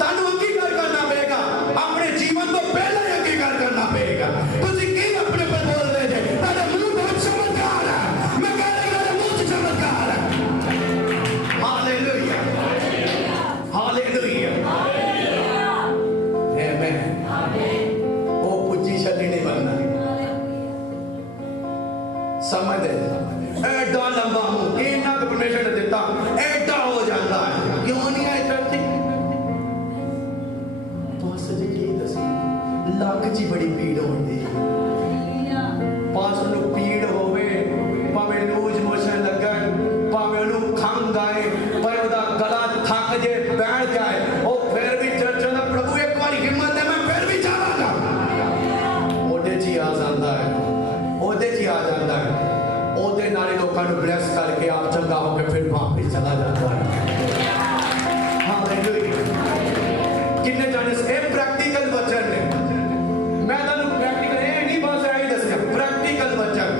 तानू अंगीकार करना पड़ेगा, अपने जीवन को पहले ही अंगीकार करना पड़ेगा। तुसी की अपने पर बोल रहे थे, तेरे मुंह बहुत चमत्कार है, मैं कह रही मेरे मुंह से चमत्कार है। हालेलुया, हालेलुया, आमीन। वो पुजी शक्ति नहीं बनना, समझ दे एडा लंबा मुंह इन्ना को परमेश्वर ने दिता, एडा हो जाता है, क्यों नहीं आए करती? पास जी की दसी लक जी बड़ी पीड़ होती है, पास ਨੂੰ पीड़ होवे, भावे लूज मोशन लगन, भावे ਉਹਨੂੰ खंग आए, पर ਉਹਦਾ गला थक जे बैठ जाए, ਉਹ फिर भी चर्च ਦਾ प्रभु एक बार हिम्मत है मैं फिर भी जावांगा, ਉਹਦੇ ਚ ਆ ਜਾਂਦਾ है, ਉਹਦੇ ਚ आ जाता है, ਉਹਦੇ ਨਾਲ ਲੋਕਾਂ ਨੂੰ ਬਲੈਸ ਕਰਕੇ ਆਪ ਚੰਗਾ ਹੋ ਕੇ ਫਿਰ ਵਾਪਸ ਚਲਾ ਜਾਂਦਾ है। हालेलुया। किन्ने जाने से प्रैक्टिकल वचन ने, मैं ਤੁਹਾਨੂੰ प्रैक्टिकल ਇਹ ਨਹੀਂ ਬਸ ਐਂ ਹੀ ਦੱਸਿਆ, प्रैक्टिकल वचन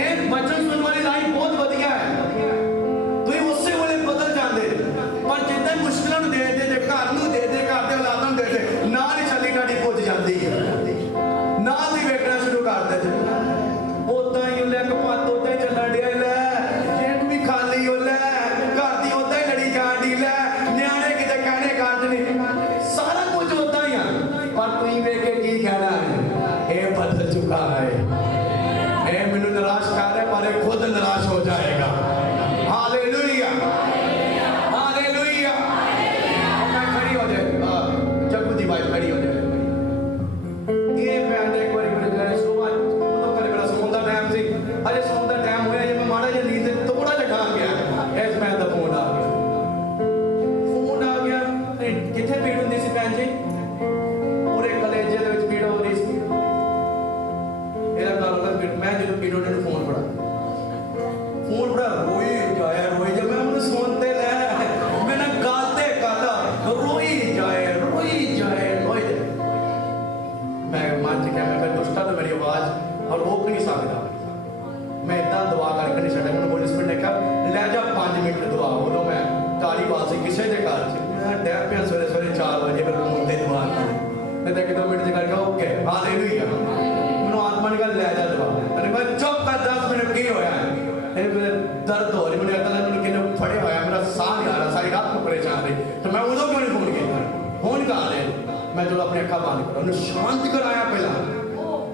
ਇਹ वचन सुनने वाली लाइफ बहुत ਵਧੀਆ है, ਤੁਸੀਂ ਉਸੇ ਵੇਲੇ ਬਦਲ ਜਾਂਦੇ, ਪਰ ਜਿੱਦਾਂ ਮੁਸ਼ਕਲਾਂ ਨੂੰ ਦੇ ਦੇ ਜੇ ਘਰ ਨੂੰ ਦੇ ਦੇ, ਘਰ ਦੇ ਹਾਲਾਤਾਂ ਨੂੰ ਦੇ ਦੇ, ਨਾਲ ਹੀ ਚੱਲੀ ਤੁਹਾਡੀ ਪੁੱਜ ਜਾਂਦੀ ਹੈ, ਨਾਲ ਹੀ ਵੇਖਣਾ ਸ਼ੁਰੂ ਕਰ ਦੇ, ਉਦਾਂ ਹੀ ਲੈ ਕਪਾਤ ਉਦਾਂ ਹੀ ਚੱਲਣ ਡਿਆ, ਲੈ ਜੇਬ ਵੀ ਖਾਲੀ ਹੋ, ਲੈ ਘਰ ਦੀ ਉਦਾਂ ਹੀ ਲੜੀ ਜਾਣ ਦੀ, ਲੈ ਨਿਆਣੇ ਕਿਤੇ ਕਹਿਣੇ ਕਾਜ ਨਹੀਂ, ਸਾਰਾ ਕੁਝ ਉਦਾਂ ਹੀ ਆ, ਪਰ ਤੁਸੀਂ ਵੇਖ ਕੇ ਕੀ ਕਹਿਣਾ ਹੈ, ਇਹ ਬਦਲ ਚੁੱਕਾ ਹੈ, ਇਹ ਮੈਨੂੰ ਨਿਰਾਸ਼ ਕਰ ਰਿਹਾ, ਪਰ ਇਹ ਖੁਦ ਨਿਰਾਸ਼ ਹੋ ਜਾਏਗਾ। Hallelujah, hallelujah. मैं खड़ी हो जाए, जग्गू दी बात खड़ी हो जाए, ये मैं एक बार मेरे सुबह तो करे मेरा सोने का टाइम सी, अरे सोने का टाइम होया, ये मैं माड़ा जिहा नींद थोड़ा जिहा ठाक गया, इस मैं दा फोन आ गया, किथे पीड़ हुंदी सी भैन जी, पूरे कलेजे दे विच पीड़ हो रही सी, ਇਹਦਾ ਨਾਲ ਕਰ मैं जो पीड़ होने ਨੂੰ फोन पड़ा रोई जाए, रोई जाए, मैं उन्हें सुनते ले, मैंने गाते गाता रोई जाए, रोई जाए, रोई जाए, मैं मन च क्या मैं दुष्टा तो मेरी आवाज और रोक नहीं सकता, मैं इतना दुआ करके नहीं सकता, मैंने पुलिस ने कहा ले जा 5 मिनट दुआ, बोलो मैं तालीबाल से किसी के घर से मैं डर पे सवेरे सवेरे 4 बजे मेरे मुंडे दुआ कर मैं 2 मिनट करके ओके हालेलुया, मैंने आत्मा ने कहा ले जा दुआ, अरे मैं चुप कर 10 मिनट की होया मेरे दर्द हो रही, मैंने कहता मैंने किन्ने फड़े होया, मेरा साह नहीं आ रहा, सारी रात में परेशान रही, तो मैं उदों क्यों नहीं फोन किया, फोन कहा ले, मैं जो अपने अखा बंद करा, उन्हें शांत कराया पहला,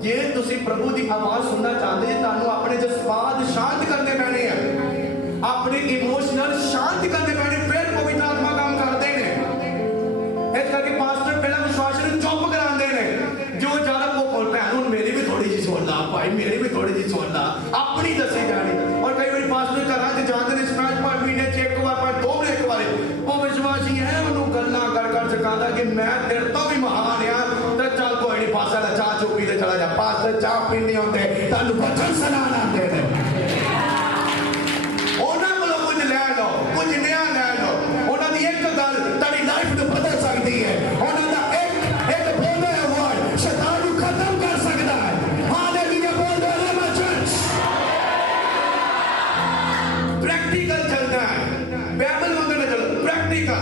जे तुसी प्रभु की आवाज सुनना चाहते हैं, तानू अपने जज्बात शांत करने पैने हैं, अपने इमोशनल शांत करने पैने, फिर पवित्र आत्मा काम करते हैं, इस करके पास्टर पहला विश्वास ਨੂੰ चुप कराते हैं, जो ज्यादा वो भैन मेरी भी थोड़ी जी सुन ला भाई, मेरी भी थोड़ी जी सुन ला, अपनी दसी जानी, और कई बार पास्टर घर च जाते हैं स्पैच पर महीने च एक बार पर 2 महीने एक बार, वो विश्वासी है उन्होंने गल्ला कर सिखाता कि मैं तेरे तो भी महान आ, तो चल कोई नहीं पास्टर चाह चुप पी चला जा, पास्टर चाह पीने होते तुहानू वचन सुनाना आते हैं, उन्होंने कोलों कुछ ले लो, कुछ नया ले लो, उन्होंने एक गल तेरी लाइफ को बदल सकती है, उन्होंने एक बोले वर्ड शैतान को खत्म कर सकता है। हालेलुया, बोल दो रे चर्च। प्रैक्टिकल चलना है, बाइबल मंगने चलो, प्रैक्टिकल,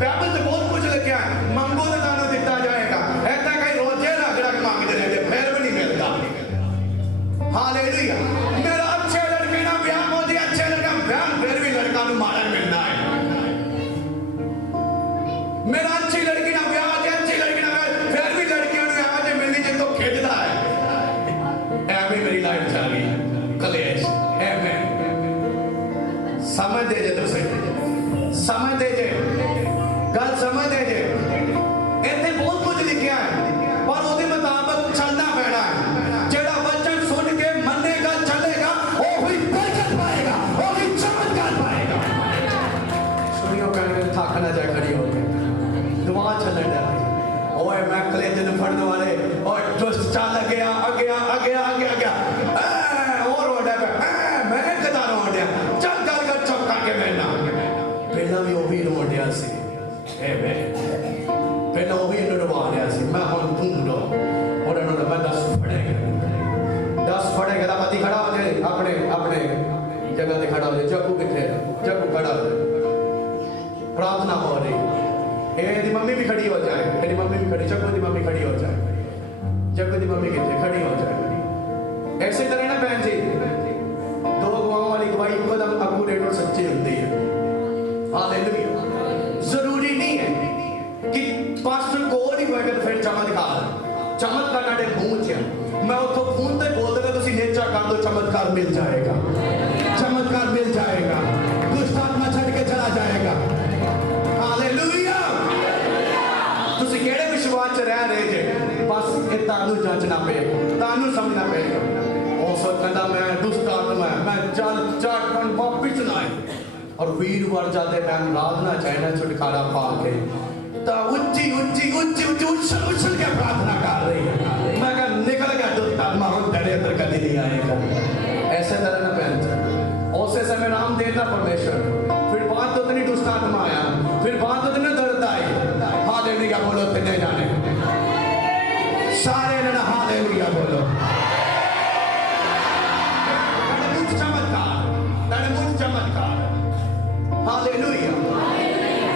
बाइबल से बहुत कुछ लिखा है, मंगो तो तानू दिता जाएगा, ऐसा कई रोजे रग रग मांगते रहते फिर भी नहीं मिलता। हालेलुया, मेरा अच्छे लड़के ना ब्याह हो जाए, अच्छे लड़का ब्याह, फिर भी लड़का को मारा मिलना है, मेरा अच्छी लड़की ना ब्याह हो जाए, अच्छी लड़की ना फिर भी लड़कियों ने आज मिलनी जिनको खेदता है, ऐ मेरी लाइफ चल गई कलेश, ऐ समझ दे जे, तुम समझ दे जे, गल समझ दे जे, इतने बहुत कुछ लिखा है, पर उसके मुताबिक चलना पैना है, जेड़ा वचन सुन के मनेगा चलेगा, पहले वो भी लड़वा रहा सी मैं हम ढूंढो और उन्होंने मैं 10 फड़ेगा पति खड़ा हो जाए अपने अपने जगह पे खड़ा हो जाए जग्गू किथे जग्गू खड़ा हो जाए प्रार्थना हो रही मेरी मम्मी भी खड़ी हो जाए मेरी मम्मी भी खड़ी जग्गू की मम्मी खड़ी हो जाए जग्गू की मम्मी किथे खड़ी हो जाए ऐसे करें ना बहन जी दो गवाहों वाली गवाही एकदम एक्यूरेट और सच्ची होती है हालेलुया जरूरी नहीं है कि पास्टर कोल ही होएगा तो फिर चमत्कार नाडे मुंह च मैं उतो फोन पे बोल देगा तुसी नेचा कर दो चमत्कार मिल जाएगा दुष्ट आत्मा छड़ के चला जाएगा हालेलुया तुसी केड़े विश्वास च रह रहे जे बस ये तानू जांचना पेगा तानू समझना पेगा उस कहता मैं दुष्ट आत्मा मैं चल चाटन वापिस ना आए और वीरवार जाते टाइम प्रार्थना चाहना छुटकारा पा के तो उच्ची उछल के प्रार्थना कर रही है मैं कहा निकल गया दुष्ट आत्मा हम तेरे अंदर कभी नहीं आएगा ऐसे तरह ना पहन उसे समय राम देता परमेश्वर फिर बात तो इतनी दुष्ट आत्मा आया फिर बात तो इतने दर्द आई हालेलुया बोलो तिने जाने सारे ने हालेलुया बोलो चमत्कार हालेलुया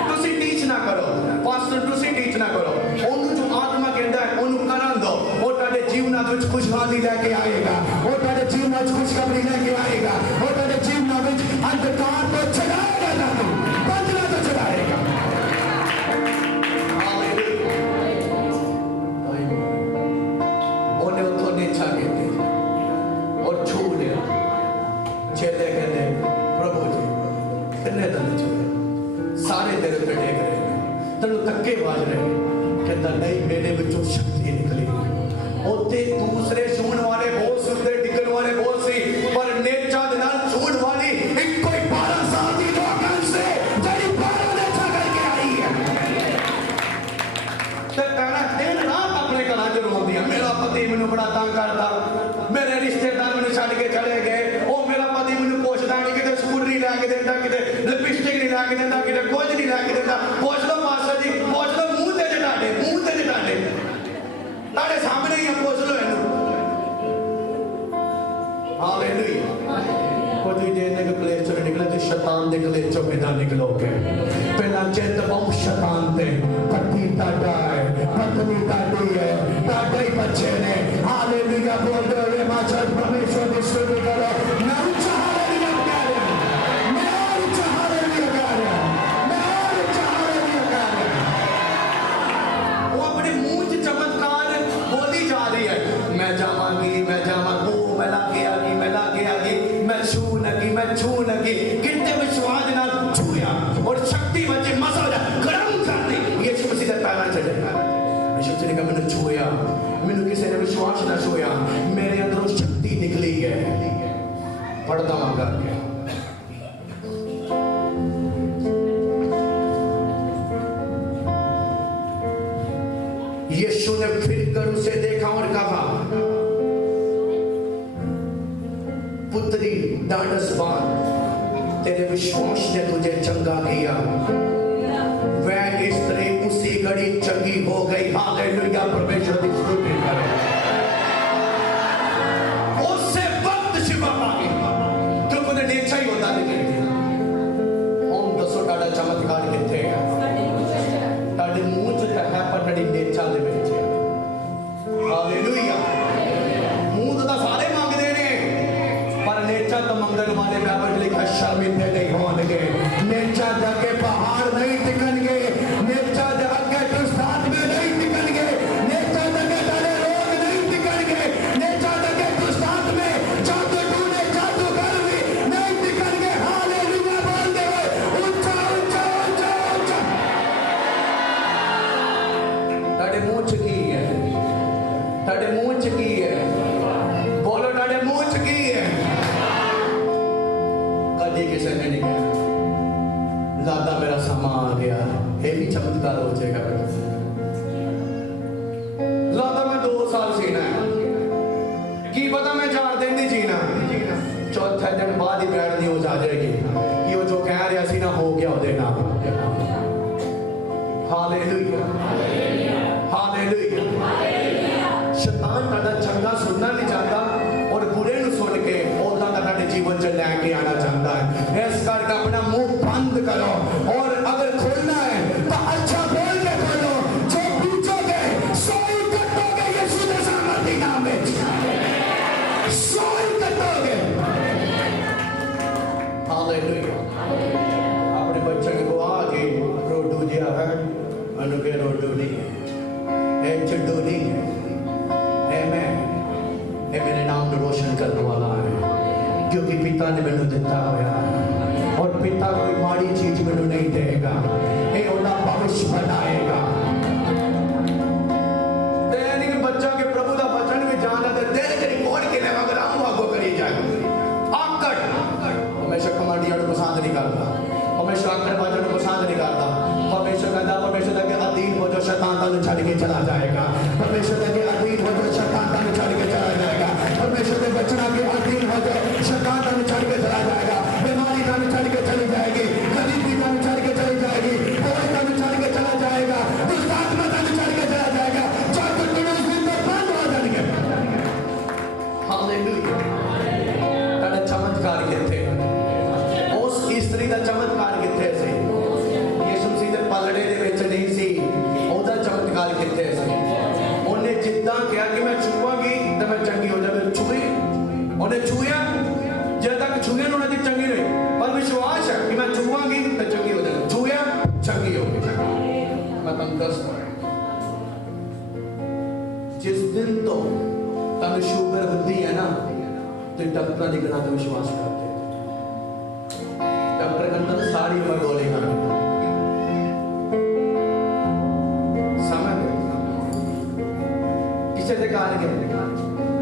तुसी टीच ना करो पास्टर तुसी टीच ना करो ओनु जो आत्मा कहता है ओनु करन दो वो तारे जीवन विच खुशहाली लेके आएगा वो तारे जीवन विच खुशखबरी लेके आएगा वो तारे जीवन विच अंधकार को चढ़ाएगा ना बदला तो चढ़ाएगा हालेलुया ओने उतो नेचा कहते और छू लिया चेले कहते प्रभु जी कितने दिन छूए सारे तेरे पे टेक रहे तेन धक्के बाज रहे कहता नहीं मेरे विचों शक्ति निकली ओते दूसरे छूण वाले बहुत सुनते डिगन वाले बहुत सी पर नेचा दे नाल छूण वाली एक कोई 12 साल की लोगन से जड़ी 12 नेचा करके आई है ते कहना दिन रात अपने घरां च रोंदी है मेरा पति मैनू बड़ा तंग करदा मेरे रिश्तेदार मैनू छड्ड के चले गए ओ मेरा पति मैनू पुछदा नहीं किते सूट नहीं लैके देंदा किते लिपस्टिक नहीं लैके देंदा किते कुछ नहीं लैके देंदा पुछ लो मास्टर जी पुछ लो मुंह ते जटाडे ताड़े सामने ही पुछ लो इनू हालेलुया कुछ भी देने के प्लेस चले निकले तो शैतान दे कलेचों में ना निकलोगे पहला चित बहु शैतान दे पति ताड़ा है पत्नी ताड़ी है ताड़े ही बच्चे ने हालेलुया बोल दो रे माचर परमेश्वर की स्तुति करो मैं ऊंचा हालेलुया गा रहा मैं ऊंचा हालेलुया गा रहा वो अपने मुंह से चमत्कार बोली जा रही है मैं जावांगी मैं जावांगी मैं लाके आगी मैं छू लगी कितने विश्वास नाल छूया और शक्ति बचे मसा गरम कर दी यीशु मसीह का ताना चढ़े यीशु ने कहा मैंने छूया मैंने किसी ने विश्वास ना छूया मेरे अंदर शक्ति निकली है पढ़ता मांगा यीशु ने फिर कर उसे देखा और कहा पुत्री डांडस बांध तेरे विश्वास ने तुझे चंगा किया वह स्त्री उसी घड़ी चंगी हो गई हालेलुया परमेश्वर की स्तुति करो उससे वक्त शिफा मांगी क्योंकि उन्हें नेचा ही होता लेकिन हम दसो टाड़ा चमत्कार किथे है टाड़े मुंह च है पर टाड़ी नेचा दे विच हालेलुया मुंह तो सारे मांगते ने पर नेचा तो मंगन वाले बाइबल लिखा शर्मिंदे नहीं होंगे नेचा जाके पहाड़ नहीं टिकणगे नेचा जाके दुष्टात में नहीं टिकणगे नेचा जाके तारे रोग नहीं टिकणगे नेचा जाके दुष्टात में जादू टूने जादूगर भी नहीं टिकणगे हालेलुया बोल दे ऊंचा ऊंचा ऊंचा ऊंचा तारे मुंह च की है तारे मुंह च की है बोलो तारे मुंह च की है कभी किसी ने नहीं कहा दादा मेरा समा आ गया ये भी चमत्कार हो जाएगा लादा मैं 2 साल सीना है की पता मैं 4 दिन नहीं जीना चौथे दिन बाद ही बैड न्यूज आ जाएगी कि वो जो कह रहा सी ना हो गया ओदे नाल हालेलुया, हालेलुया। शैतान ताड़ा चंगा सुनना नहीं चाहता और बुरे नु सुन के ओदा दा ताड़े जीवन च लेके आना चाहता है। इस करके अपना मुंह बंद करो और अगर खोलना है तो अच्छा बोल के खोलो। जो पूछोगे सोई कटोगे यीशु के सामर्थी नाम में, सोई कटोगे। हालेलुया। अपने बच्चे को आगे रोडू दिया है, अनुके रोडू नहीं है, एक चिट्टू नहीं है, ये मेरे नाम को रोशन करने वाला है, क्योंकि पिता ने मैंने दिता हुआ है और पिता कोई माड़ी चीज मैंने नहीं देगा, ये उनका भविष्य बनाएगा। तेरे बच्चा के प्रभु का वचन भी जाना तो तेरे के रिकॉर्ड के लिए अगर हम आगो करी जाए आकड़ हमेशा कमांडियों को पसंद नहीं करता, हमेशा आकड़ बाजों को पसंद नहीं करता। हमेशा कहता परमेश्वर के अधीन हो जो शैतान तानु छड़ के चला जाएगा, परमेश्वर के अधीन हो जो शैतान तानु छड़ के चला जाएगा, परमेश्वर के बचना के अधीन हो जो शैतान तानु छड़ के चला जाएगा, बीमारी तानु छड़ के चली जाएगी, गरीबी तानु छड़ के चली जाएगी, बोझ तानु छड़ के चला जाएगा, दुष्ट आत्मा तानु छड़ के चला जाएगा, चाहे तो उस दिन तक बंद हो जाएंगे। हालेलुया। कड़ा चमत्कार किथे उस स्त्री का चमत्कार किथे से यीशु मसीह दे पलड़े दे विच नहीं सी, ओदा चमत्कार किथे से उन्हें जिद्दां कहा कि मैं छूवांगी तो मैं चंगी हो जाऊंगी, छुई उन्हें छुया जब तक छुए उन्हें दी चंगी रही, पर विश्वास है कि मैं छुवांगी तो चंगी हो जाऊंगी, छुया चंगी हो गई। मैं तुम दसदा जिस दिन तो तब शुगर होती है ना तो डॉक्टर की गला में विश्वास करते, डॉक्टर कहता है सारी उम्र गोली खानी समय किसी से कहा नहीं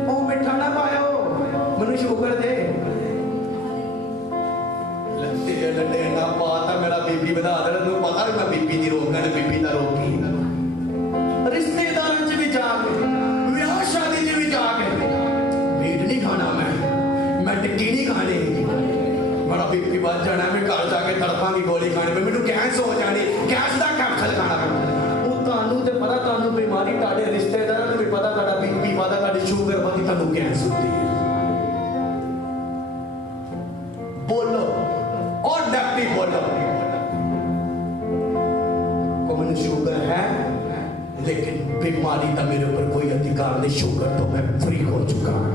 ओ मिठा ना पायो मनु शुगर दे लत्ते लड्डे ना पाता मेरा बीपी बता दे, तू पता है मैं बीपी दी रोक ने बीपी दा रोकी रिश्तेदारों च भी जाके ब्याह शादी च भी जाके मीट नहीं खाना, मैं टिक्की नहीं खानी, बड़ा बीपी बढ़ जाना, मैं घर जाके तड़पांगी गोली खाने में, मैनू गैस हो जानी, गैस दा कैप्सूल खाना वो तानू ते पता, तानू बीमारी ताड़े रिश्तेदारां नू भी पता, ताड़ा बीपी पता, ताड़ी शुगर पता, तानू गैस होती है। बोलो और डॉक्टर बोलो को मैनू शुगर है लेकिन बीमारी का मेरे ऊपर कोई अधिकार नहीं, शुगर तो मैं फ्री हो चुका हूं।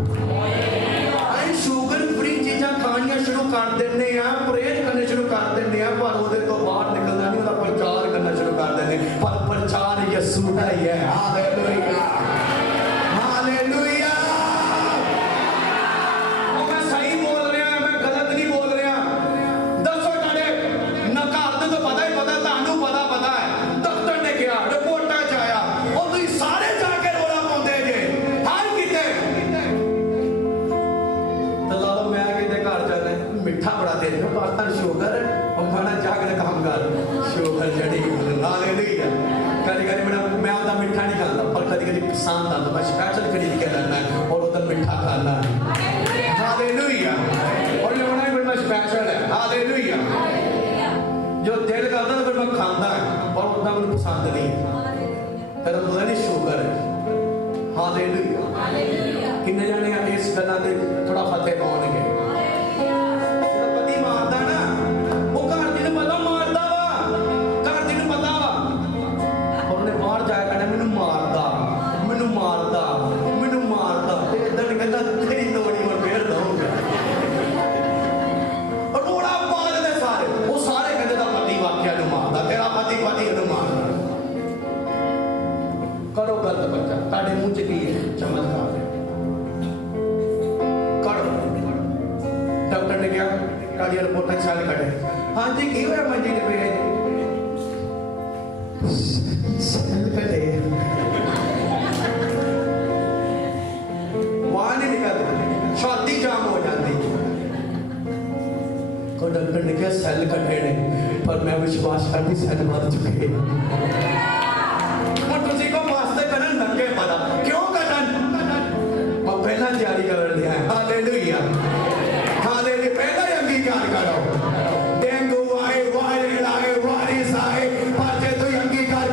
शुगर फ्री चीज़ां खानियां शुरू कर देने हैं, परहेज करने शुरू कर देने हैं, पर उहदे तो बाहर निकलना नहीं, उहदा प्रचार करना शुरू कर देने, पर प्रचार यीशु का ही है। Hallelujah, hallelujah. मैं सही बोल रहा, मैं गलत नहीं बोल रहा। दसो ताड़े नकार दे तो पता ही पता, तानू पता है, डॉक्टर ने कहा, रिपोर्टां च आया, और तुम सारे जाके रोला पाउंदे जे हर किते मिठा बड़ा दे दो पास्ता शुगर और खाना जाकर काम कर शुगर जड़ी हालेलुया। कभी मैं आपका मिठा नहीं खाता, पर कभी पसंद आता, मैं स्पेशल खरीद के लाना और उधर मिठा खाना है। हालेलुया। और लेना भी मैं स्पेशल है। हालेलुया। जो दिल करता है फिर मैं खाता है और उतना मुझे पसंद नहीं, तेरा पता नहीं शुगर है। हालेलुया। किन्ने जाने इस गल्ला ते थोड़ा फतेह पाउणगे। करो गलत बच्चा, ताड़े मुंह च की है चमत्कार है, करो। डॉक्टर ने कहा ताड़ी रिपोर्ट छाल कटे, हाँ जी की होया मंजी ने पे छाल कटे वहां नहीं निकलता, छाती जाम हो जाती। को डॉक्टर ने कहा सेल कटे ने, पर मैं विश्वास करती सेल मर चुके हैं। क्यों कटन मैं पहला तैयारी कर लिया है। Hallelujah, hallelujah. पहला ही अंगीकार करो, डेंगू आए, वायरल आए, वायरस आए, पर जे तू अंगीकार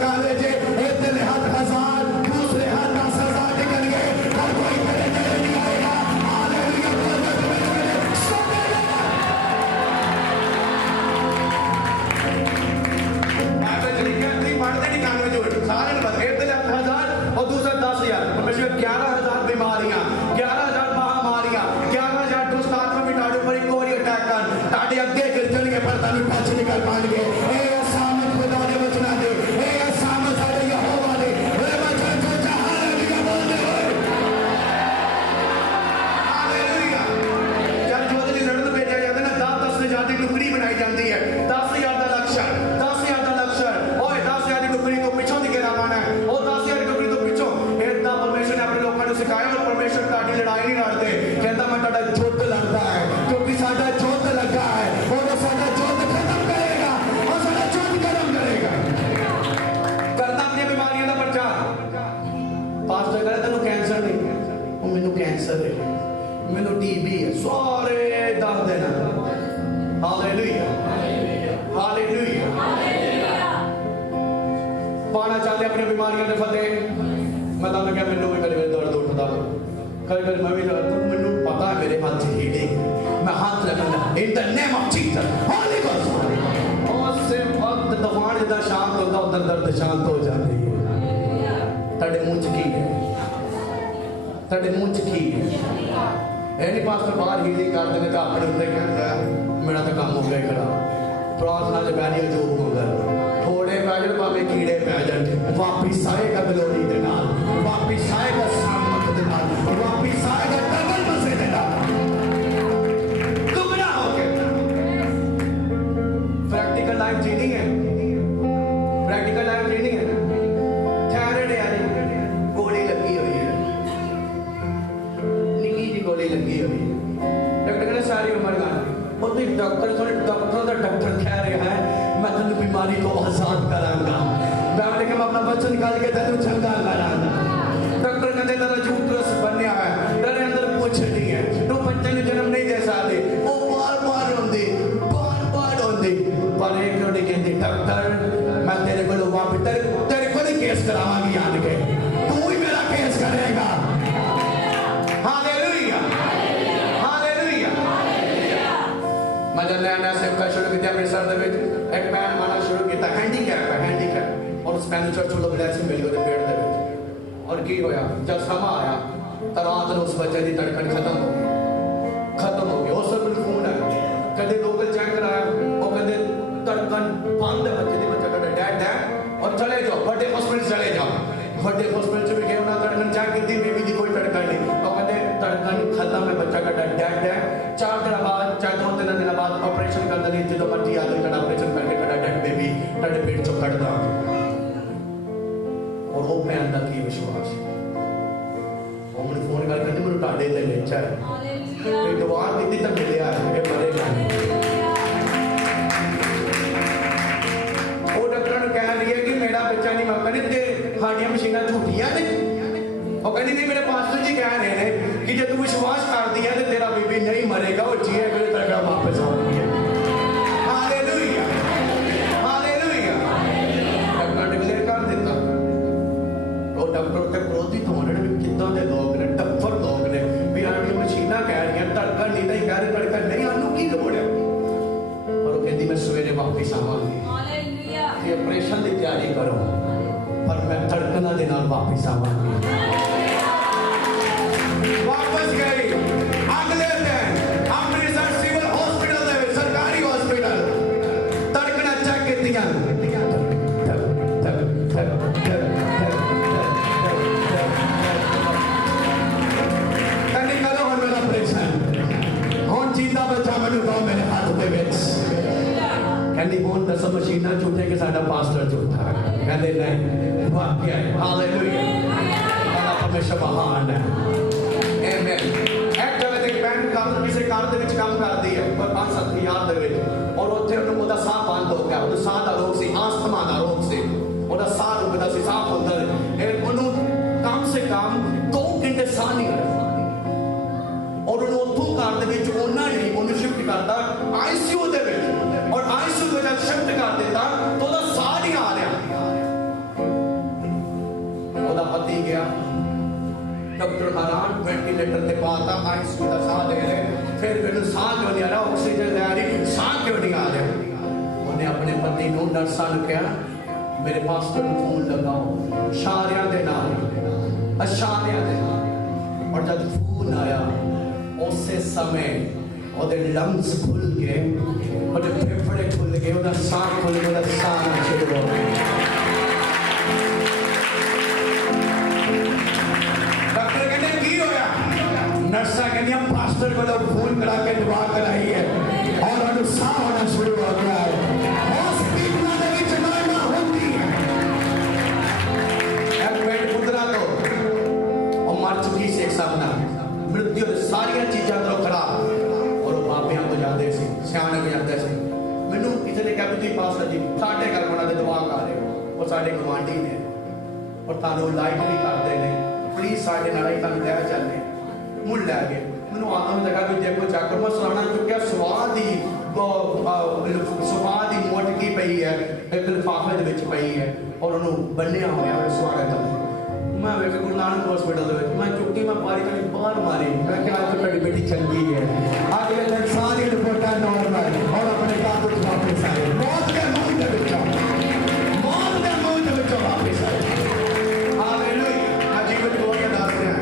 कर पाएंगे। ए सामत खुदा दे वचना दे, ए सामत साडे यहोवा दे वचन तो हालेलुया बोलदे होए। हालेलुया। जब जोधे दी लड़न भेजा जाता ना 10,000 की टुकड़ी बनाई जाती है, 10,000 का लक्ष्य, 10,000 का लक्ष्य। ओए 10,000 की टुकड़ी तो पिछों दी केड़ा पाना है, ओ 10,000 की टुकड़ी तो पिछों। इतना परमेश्वर ने अपने लोगों को सिखाया और परमेश्वर ताड़ी लड़ाई नहीं लड़ते, कहता मैं ताड़ा युद्ध लड़ता है क्योंकि साडा युद्ध लगा है और साडा युद्ध खत्म करेगा और साडा युद्ध खत्म करेगा। करता अपनी बीमारियों का प्रचार। पास्टर कहता तेनू कैंसर नहीं है, वो मैनू कैंसर है, मैनू टीबी है, सारे दस देना। Hallelujah hallelujah. पाना चाहते अपनी बीमारियों के फतेह। मैं तो क्या मैनू भी कभी दर्द उठता, कभी कभी मैं भी मैनू पता है मेरे हाथ से हीलिंग, मैं हाथ लगाना in the name of Jesus Holi ghost. और से वक्त तूफान इधर शांत होता उधर दर्द शांत हो जाती है। तेरे मुंह च की है, तेरे मुंह च की है। ए नहीं पास्टर बाहर हीलिंग कर देने का अपने उत्ते कहता है मेरा तो काम हो गया खड़ा। प्रार्थना च बैठी जो होगा थोड़े पैजन भावे कीड़े पैजन वापिस आएगा ग्लोरी दे नाल, वापिस आएगा सामत दे नाल, वापिस आएगा डबल मजे दे नाल। दुगना हो के प्रैक्टिकल लाइफ जीनी है, प्रैक्टिकल लाइफ जीनी है। थैरेड यानी गोली लगी हुई है, निकी जी गोली लगी हुई है। डॉक्टर ने सारी उम्र गाना और डॉक्टर थोड़े डॉक्टर का डॉक्टर कह रहा है मैं तेन बीमारी को आजाद करांगा, मैं अपना बच्चा निकाल के तेन चंगा करांगा। डॉक्टर कहते तेरा यूट्रस बनया है, तेरे अंदर कुछ नहीं है, तू बच्चे ने जन्म नहीं दे सकते। वो बार बार होंदी पर एक रोटी कहती डॉक्टर मैं तेरे को वापस तेरे को नहीं केस करावांगी आन के, तू ही मेरा केस करेगा। Hallelujah hallelujah. मैं जब नया सेवका शुरू किया अमृतसर दे विच एक पैन माना शुरू किया, हैंडीकैप है हैंडीकैप, और उस पैन चर्च वालों ब्लैसिंग मिली ਉਹਦੇ पेड़ दे विच। और की होया जब समा आया तो रात ਨੂੰ उस बच्चे की धड़कन खत्म हो गई। उस ਵੇਲੇ फोन आया कदे लोकल चेक कराया वो कहते धड़कन बंद है बच्चे की, बच्चा कहता डैड डैड और चले जाओ बड़े हॉस्पिटल चले जाओ। बड़े हॉस्पिटल से भी गए उन्होंने धड़कन चेक की थी, बेबी की कोई धड़कन नहीं, तो कहते धड़कन खत्म है, बच्चा कहता डैड डैड। 4 दिन बाद 4-3 दिन बाद ऑपरेशन कर देने जो मर्जी आदमी का ऑपरेशन करके कहता डैड बेबी तेरे पेट चो कट दा। और वो भैन का की विश्वास वो मैंने फोन कर कहते मैं ताड़े ते लेचा है कोई दुआ दी तो मिलया है ये मरेगा नहीं। वो डॉक्टर ने कह रही है कि मेरा बच्चा नहीं मरना नहीं, ते साडियां मशीनां झूठियां ने। वो कहती नहीं मेरे पास्टर जी कह रहे हैं कि जे तू विश्वास कर दिया तो तेरा बेबी नहीं मरेगा, वो जिए मेरे तरह वापस आ रही है। Hallelujah hallelujah. डॉक्टर ने क्लियर कर दिता। वो डॉक्टर ते क्रोधित होने भी कितना दे लोग ने, टप्पर लोग ने भी आनी मशीनां कह रही हैं धड़कन नहीं नहीं कह रही, धड़कन नहीं आनू की लोड़ है। और वो कहती मैं सवेरे वापस आवांगी, हालेलुया ये ऑपरेशन की तैयारी करो पर मैं धड़कना दे नाल वापस आवांगी। वापस गई अगले दिन अमृतसर सिविल हॉस्पिटल दे सरकारी हॉस्पिटल धड़कना चेक कीतियां। कहनी करो हुण मेरा ऑपरेशन हुण जीता बच्चा मैनू दो मेरे हाथ दे विच। कहनी हुण दसो मशीनां झूठे कि साडा पास्टर झूठा है? कहंदे नहीं वाकई है। हालेलुया परमेश्वर महान है। आमेन। एक जगह ते पैन काम किसी कार दे विच काम करदी है पर 5-7 हज़ार दे विच, और उत्थे ਉਹਦਾ ਸਾਹ ਬੰਦ ਹੋ ਗਿਆ, ਉਹਦਾ ਸਾਹ ਦਾ ਰੋਗ ਸੀ, ਆਸਥਮਾ ਦਾ ਰੋਗ ਸੀ, ਉਹਦਾ ਸਾਹ ਰੁਕਦਾ ਸੀ, ਸਾਹ ਹੁੰਦਾ ਇਹ ਉਹਨੂੰ ਕਮ ਸੇ ਕਮ 2 ਘੰਟੇ ਸਾਹ ਨਹੀਂ ਆਇਆ। और ਉੱਥੋਂ ਕਾਰ ਦੇ ਵਿੱਚ ਉਹਨਾਂ ਨੇ ਉਹਨੂੰ ਸ਼ਿਫਟ ਕਰਤਾ ਆਈਸੀਯੂ ਦੇ ਵਿੱਚ, ਔਰ ਆਈਸੀਯੂ ਦੇ ਵਿੱਚ ਸ਼ਿਫਟ ਕਰ ਦਿੱਤਾ ਤਾਂ ਉਹਦਾ ਸਾਹ ਨਹੀਂ ਆ ਰਿਹਾ। ਉਹਦਾ ਪਤੀ ਗਿਆ डॉक्टर हैरान, वेंटिलेटर ते पाता आईसीयू का साह दे रहे, फिर मैंने साह क्यों नहीं आ रहा, ऑक्सीजन ले आ रही, साह क्यों नहीं आ रहा। उन्हें अपने पति को नर्सा ने कहा मेरे पास्टर को फोन लगाओ इशारियां दे नाल, इशारियां दे नाल। और जब फोन आया उस समय ਉਹਦੇ ਲੰਗਸ ਖੁੱਲ ਗਏ, ਉਹਦੇ ਫੇਫੜੇ ਖੁੱਲ ਗਏ, ਉਹਦਾ ਸਾਹ ਖੁੱਲ ਗਿਆ, ਉਹਦਾ ਸਾਹ ਆਉਣਾ ਸ਼ੁਰੂ ਹੋ ਗਿਆ। ਡਾਕਟਰ ਕਹਿੰਦੇ ਕੀ ਹੋਇਆ? ਨਰਸਾਂ ਕਹਿੰਦੀਆਂ ਪਾਸਟਰ ਕੋਲੋਂ ਫੋਨ ਕਰਾ ਕੇ ਦੁਆ ਕਰਾਈ ਹੈ ਔਰ ਉਹਨੂੰ ਸਾਹ ਆਉਣਾ ਸ਼ੁਰੂ ਹੋ ਗਿਆ ਹੈ। ਹਸਪੀਟਲਾਂ ਦੇ ਵਿੱਚ ਨੋਇਮਾ ਹੁੰਦੀ ਹੈ। ਇੱਕ ਮਿੰਟ ਪੁੱਤਰਾ ਤੋਂ ਉਹ ਮਰ ਚੁੱਕੀ ਸੀ, ਇੱਕ ਸਾਹਮਣਾ ਮ੍ਰਿਤਿੂ ਦੇ ਸਾਰੀਆਂ ਚੀਜ਼ਾਂ ਤੋਂ ਖੜਾ ਔਰ ਉਹ ਬਾਬਿਆਂ ਤੋਂ ਜਾਂਦੇ ਸੀ, ਸਿਆਣੇ ਤੋਂ ਜਾਂਦੇ ਸੀ। ਮੈਨੂੰ ਕਿਸੇ ਨੇ ਕਿਹਾ ਵੀ ਤੁਸੀਂ ਪਾਸਟਰ ਜੀ ਸਾਡੇ ਘਰ ਉਹਨਾਂ ਦੇ ਦੁਆ ਕਰ ਰਹੇ ਹੋ, ਉਹ ਸਾਡੇ ਗੁਆਂਢੀ ਨੇ ਔਰ ਤੁਹਾਨੂੰ ਲਾਈਕ ਵੀ ਕਰਦੇ ਨੇ, ਪਲੀਜ਼ ਸਾਡੇ ਨਾਲ ਹੀ ਤੁਹਾਨੂੰ ਲੈ ਚੱਲਦੇ। ਮੁੜ ਲੈ ਗਏ। ਮੈਨੂੰ ਆਦਮ ਲੱਗਾ ਵੀ ਜੇ ਕੋਈ ਚੱਕਰ ਮੈਂ ਸੁਣਾਉਣਾ ਚੁੱਕਿਆ, ਸਵਾਦ ਦੀ ਮੋਟਕੀ ਪਈ ਹੈ, ਇੱਕ ਲਿਫਾਫੇ ਦੇ ਵਿੱਚ ਪਈ ਹੈ ਔਰ ਉਹਨੂੰ ਬੰਨਿਆ ਹੋਇਆ ਹੈ ਸਵਾਗਤ ਹੈ। ਮੈਂ ਵੇਖ ਗੁਰੂ ਨਾਨਕ ਹਸਪੀਟਲ ਦੇ ਵਿੱਚ ਮੈਂ ਚੁੱਕੀ, ਮੈਂ ਬਾਰੀ ਤੋਂ ਬਾਹਰ ਮਾਰੀ, ਮੈਂ ਕਿਹਾ ਅੱਜ ਤੁਹਾਡੀ ਬੇਟੀ ਚੰਗੀ ਹੈ, ਅੱਜ ਵੇ ਸਾਰੀ ਰਿਪੋਰਟਾਂ ਨੋਰਮਲ ਔਰ ਆਪਣੇ ਕਾਬੂ ਚ ਵਾਪਸ ਆਏ। ਮੌਤ ਦੇ ਮੂੰਹ ਦੇ ਵਿੱਚੋਂ ਵਾਪਸ ਆਏ। ਹਾਲੇਲੂਇਆ। ਅੱਜ ਇਹ ਦਵਾਈਆਂ ਦੱਸ ਰਿਹਾ,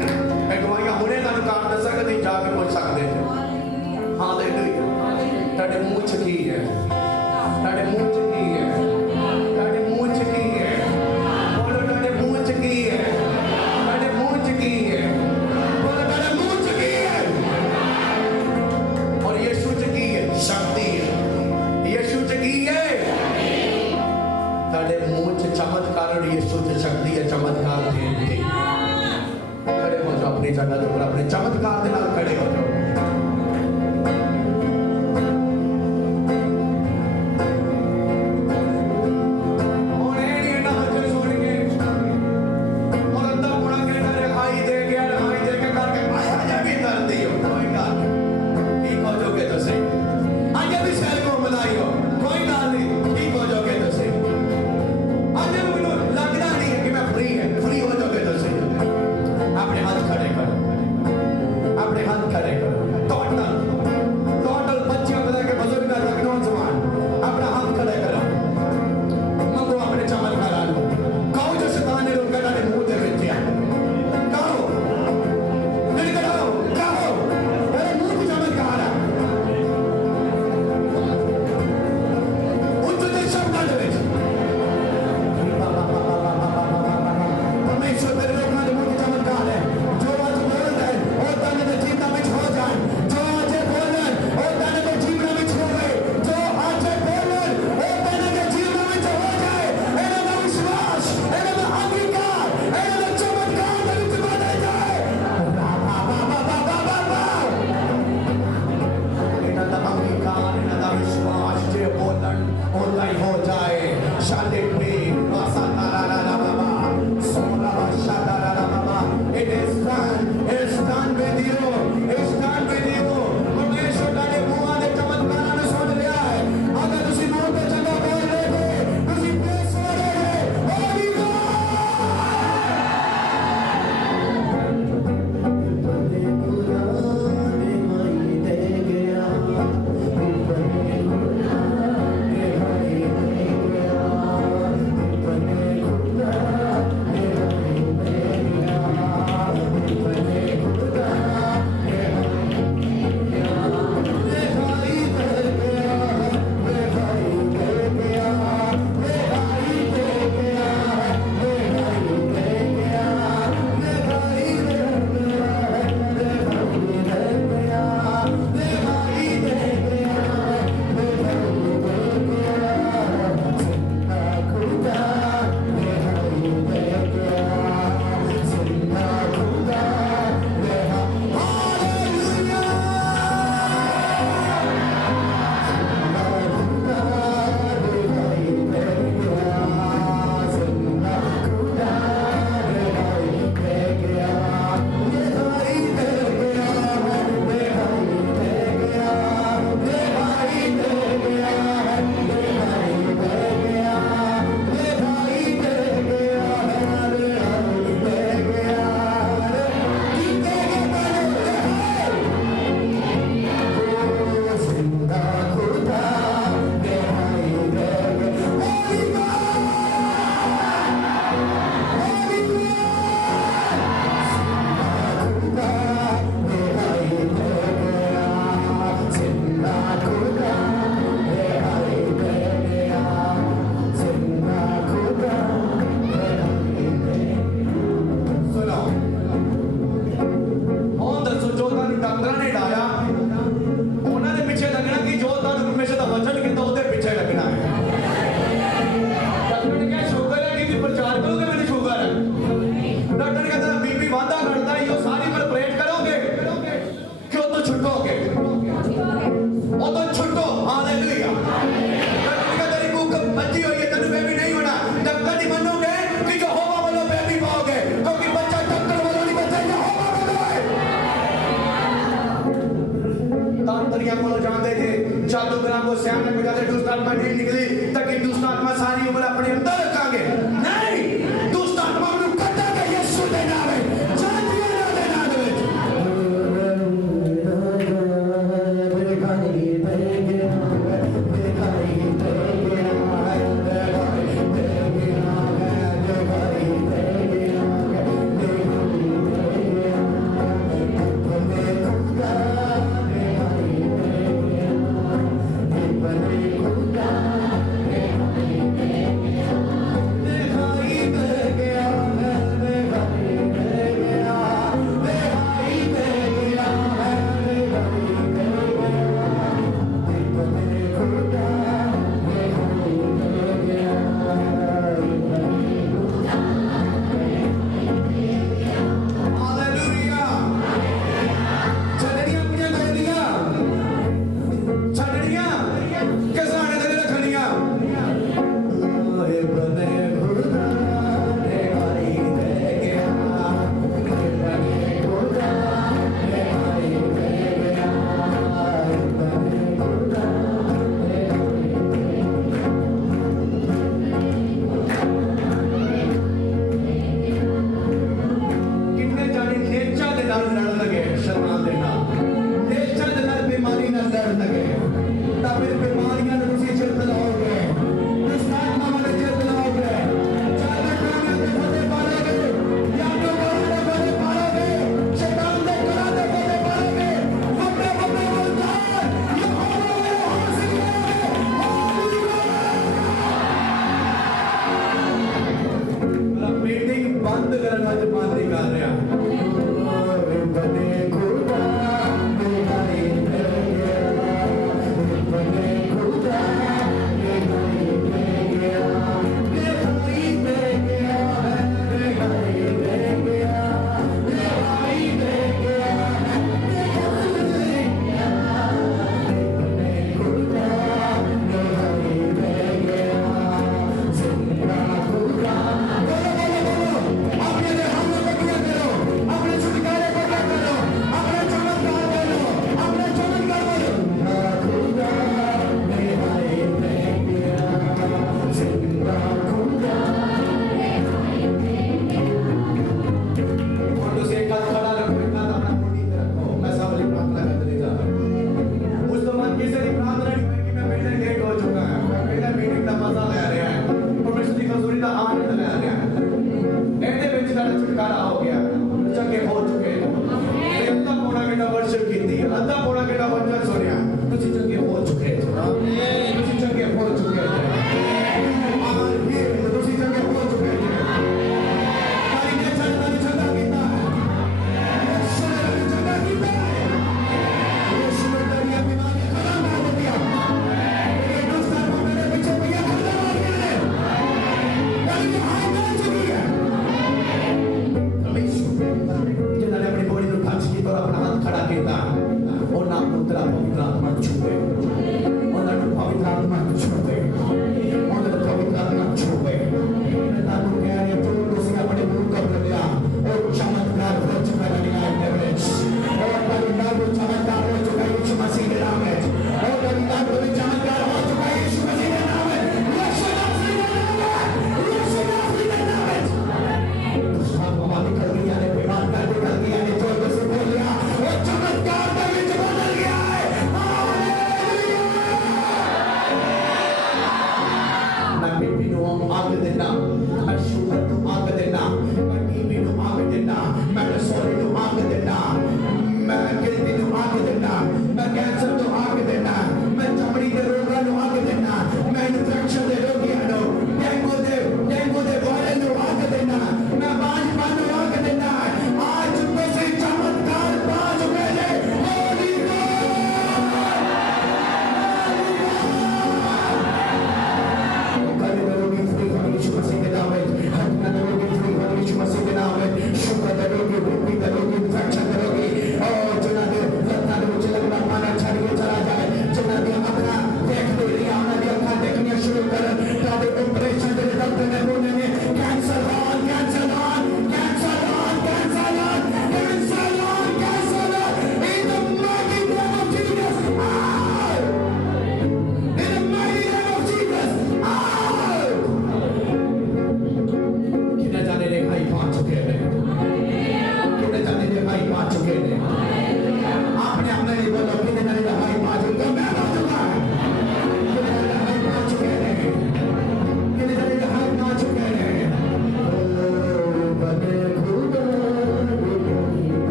ਇਹ ਦਵਾਈਆਂ ਹੁਣੇ ਤੁਹਾਨੂੰ ਕਰ ਦੱਸ ਸਕਦੇ, ਜਾ ਕੇ ਪੁੱਛ ਸਕਦੇ ਹੋ। ਹਾਲੇਲੂਇਆ। ਤੁਹਾਡੇ ਮੂੰਹ ਚ ਕੀ ਹੈ? ਤੁਹਾਡੇ ਮੂੰਹ ਚ ਕੀ ਹੈ? ਤੁਹਾਡੇ ਮੂੰਹ ਚ ਕੀ ਹੈ? ਬੋਲੋ ਤੁਹਾਡੇ ਮੂੰਹ ਚ ਕੀ ਹੈ? ਤੁਹਾਡੇ ਮੂੰਹ ਚ ਕੀ ਹੈ? ਬੋਲੋ ਤੁਹਾਡੇ ਮੂੰਹ ਚ ਕੀ ਹੈ? ਔਰ ਯਿਸੂ ਚ ਕੀ ਹੈ? ਸ਼ਕਤੀ ਹੈ। ਯਿਸੂ ਚ ਕੀ ਹੈ? ਤੁਹਾਡੇ ਮੂੰਹ ਚ ਚਮਤਕਾਰ ਔਰ ਯਿਸੂ ਚ ਸ਼ਕਤੀ ਹੈ। ਚਮਤਕਾਰ ਦੇਣ ਦੀ खड़े हो जाओ अपनी जगह के ऊपर, अपने चमत्कार के नाल खड़े हो जाओ। अपने मंत्रियों को जाते थे, जादूगरां को सियाने को जाते, दुष्ट आत्मा नहीं निकली ताकि दुष्ट आत्मा सारी उम्र अपने अंदर रखांगे। नहीं, दुष्ट आत्मा को कटांगे यीशु दे नाम में, जातियों दे नाम में।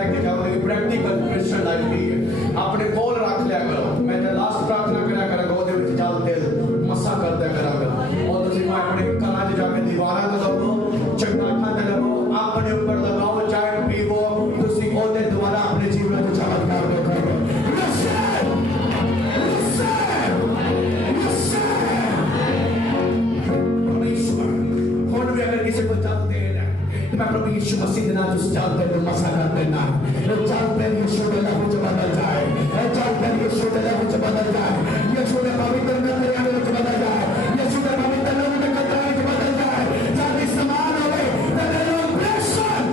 लेके जाओगे प्रैक्टिकल क्रिश्चियन लाइफ की है अपने कोल रख लिया करो मैं तो लास्ट प्रार्थना करा करा ਉਹਦੇ ਵਿੱਚ ਜਲ ਤੇਲ ਮੱਸਾ ਕਰਦਾ ਕਰਾਂਗਾ और ਤੁਸੀਂ मैं अपने ਘਰਾਂ 'ਚ ਜਾ ਕੇ ਦੀਵਾਰਾਂ ਤੇ ਲਗਾਓ ਚਟਾਕਾਂ ਤੇ ਲਗਾਓ अपने ऊपर लगाओ चाय पीवो ਤੁਸੀਂ ਉਹਦੇ ਦੁਆਰਾ ਆਪਣੇ ਜੀਵਨ 'ਚ ਚਮਤਕਾਰ ਦੇਖੋਗੇ अगर किसी को चलते हैं मैं प्रभु यीशु मसीह के नाम से चलते हैं मसा करते ना चलते हैं यीशु के नाम से बदल जाए चलते हैं यीशु के नाम से बदल जाए यीशु के पवित्र नाम से बदल जाए यीशु के पवित्र नाम से बदल जाए ताकि समान होवे सेलिब्रेशन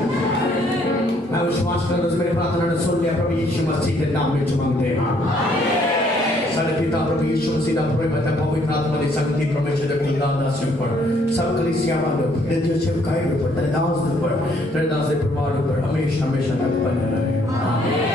मैं विश्वास करता हूं मेरे प्रार्थना ने सुन लिया प्रभु यीशु मसीह के नाम में मांगते हैं सारे पिता प्रभु यीशु मसीह का पवित्र पवित्र आत्मा की शक्ति परमेश्वर की दास ऊपर सब कलीसिया वालों लीडरशिप का ऊपर तेरे दास के परिवार ऊपर हमेशा हमेशा तक बने रहे आमीन।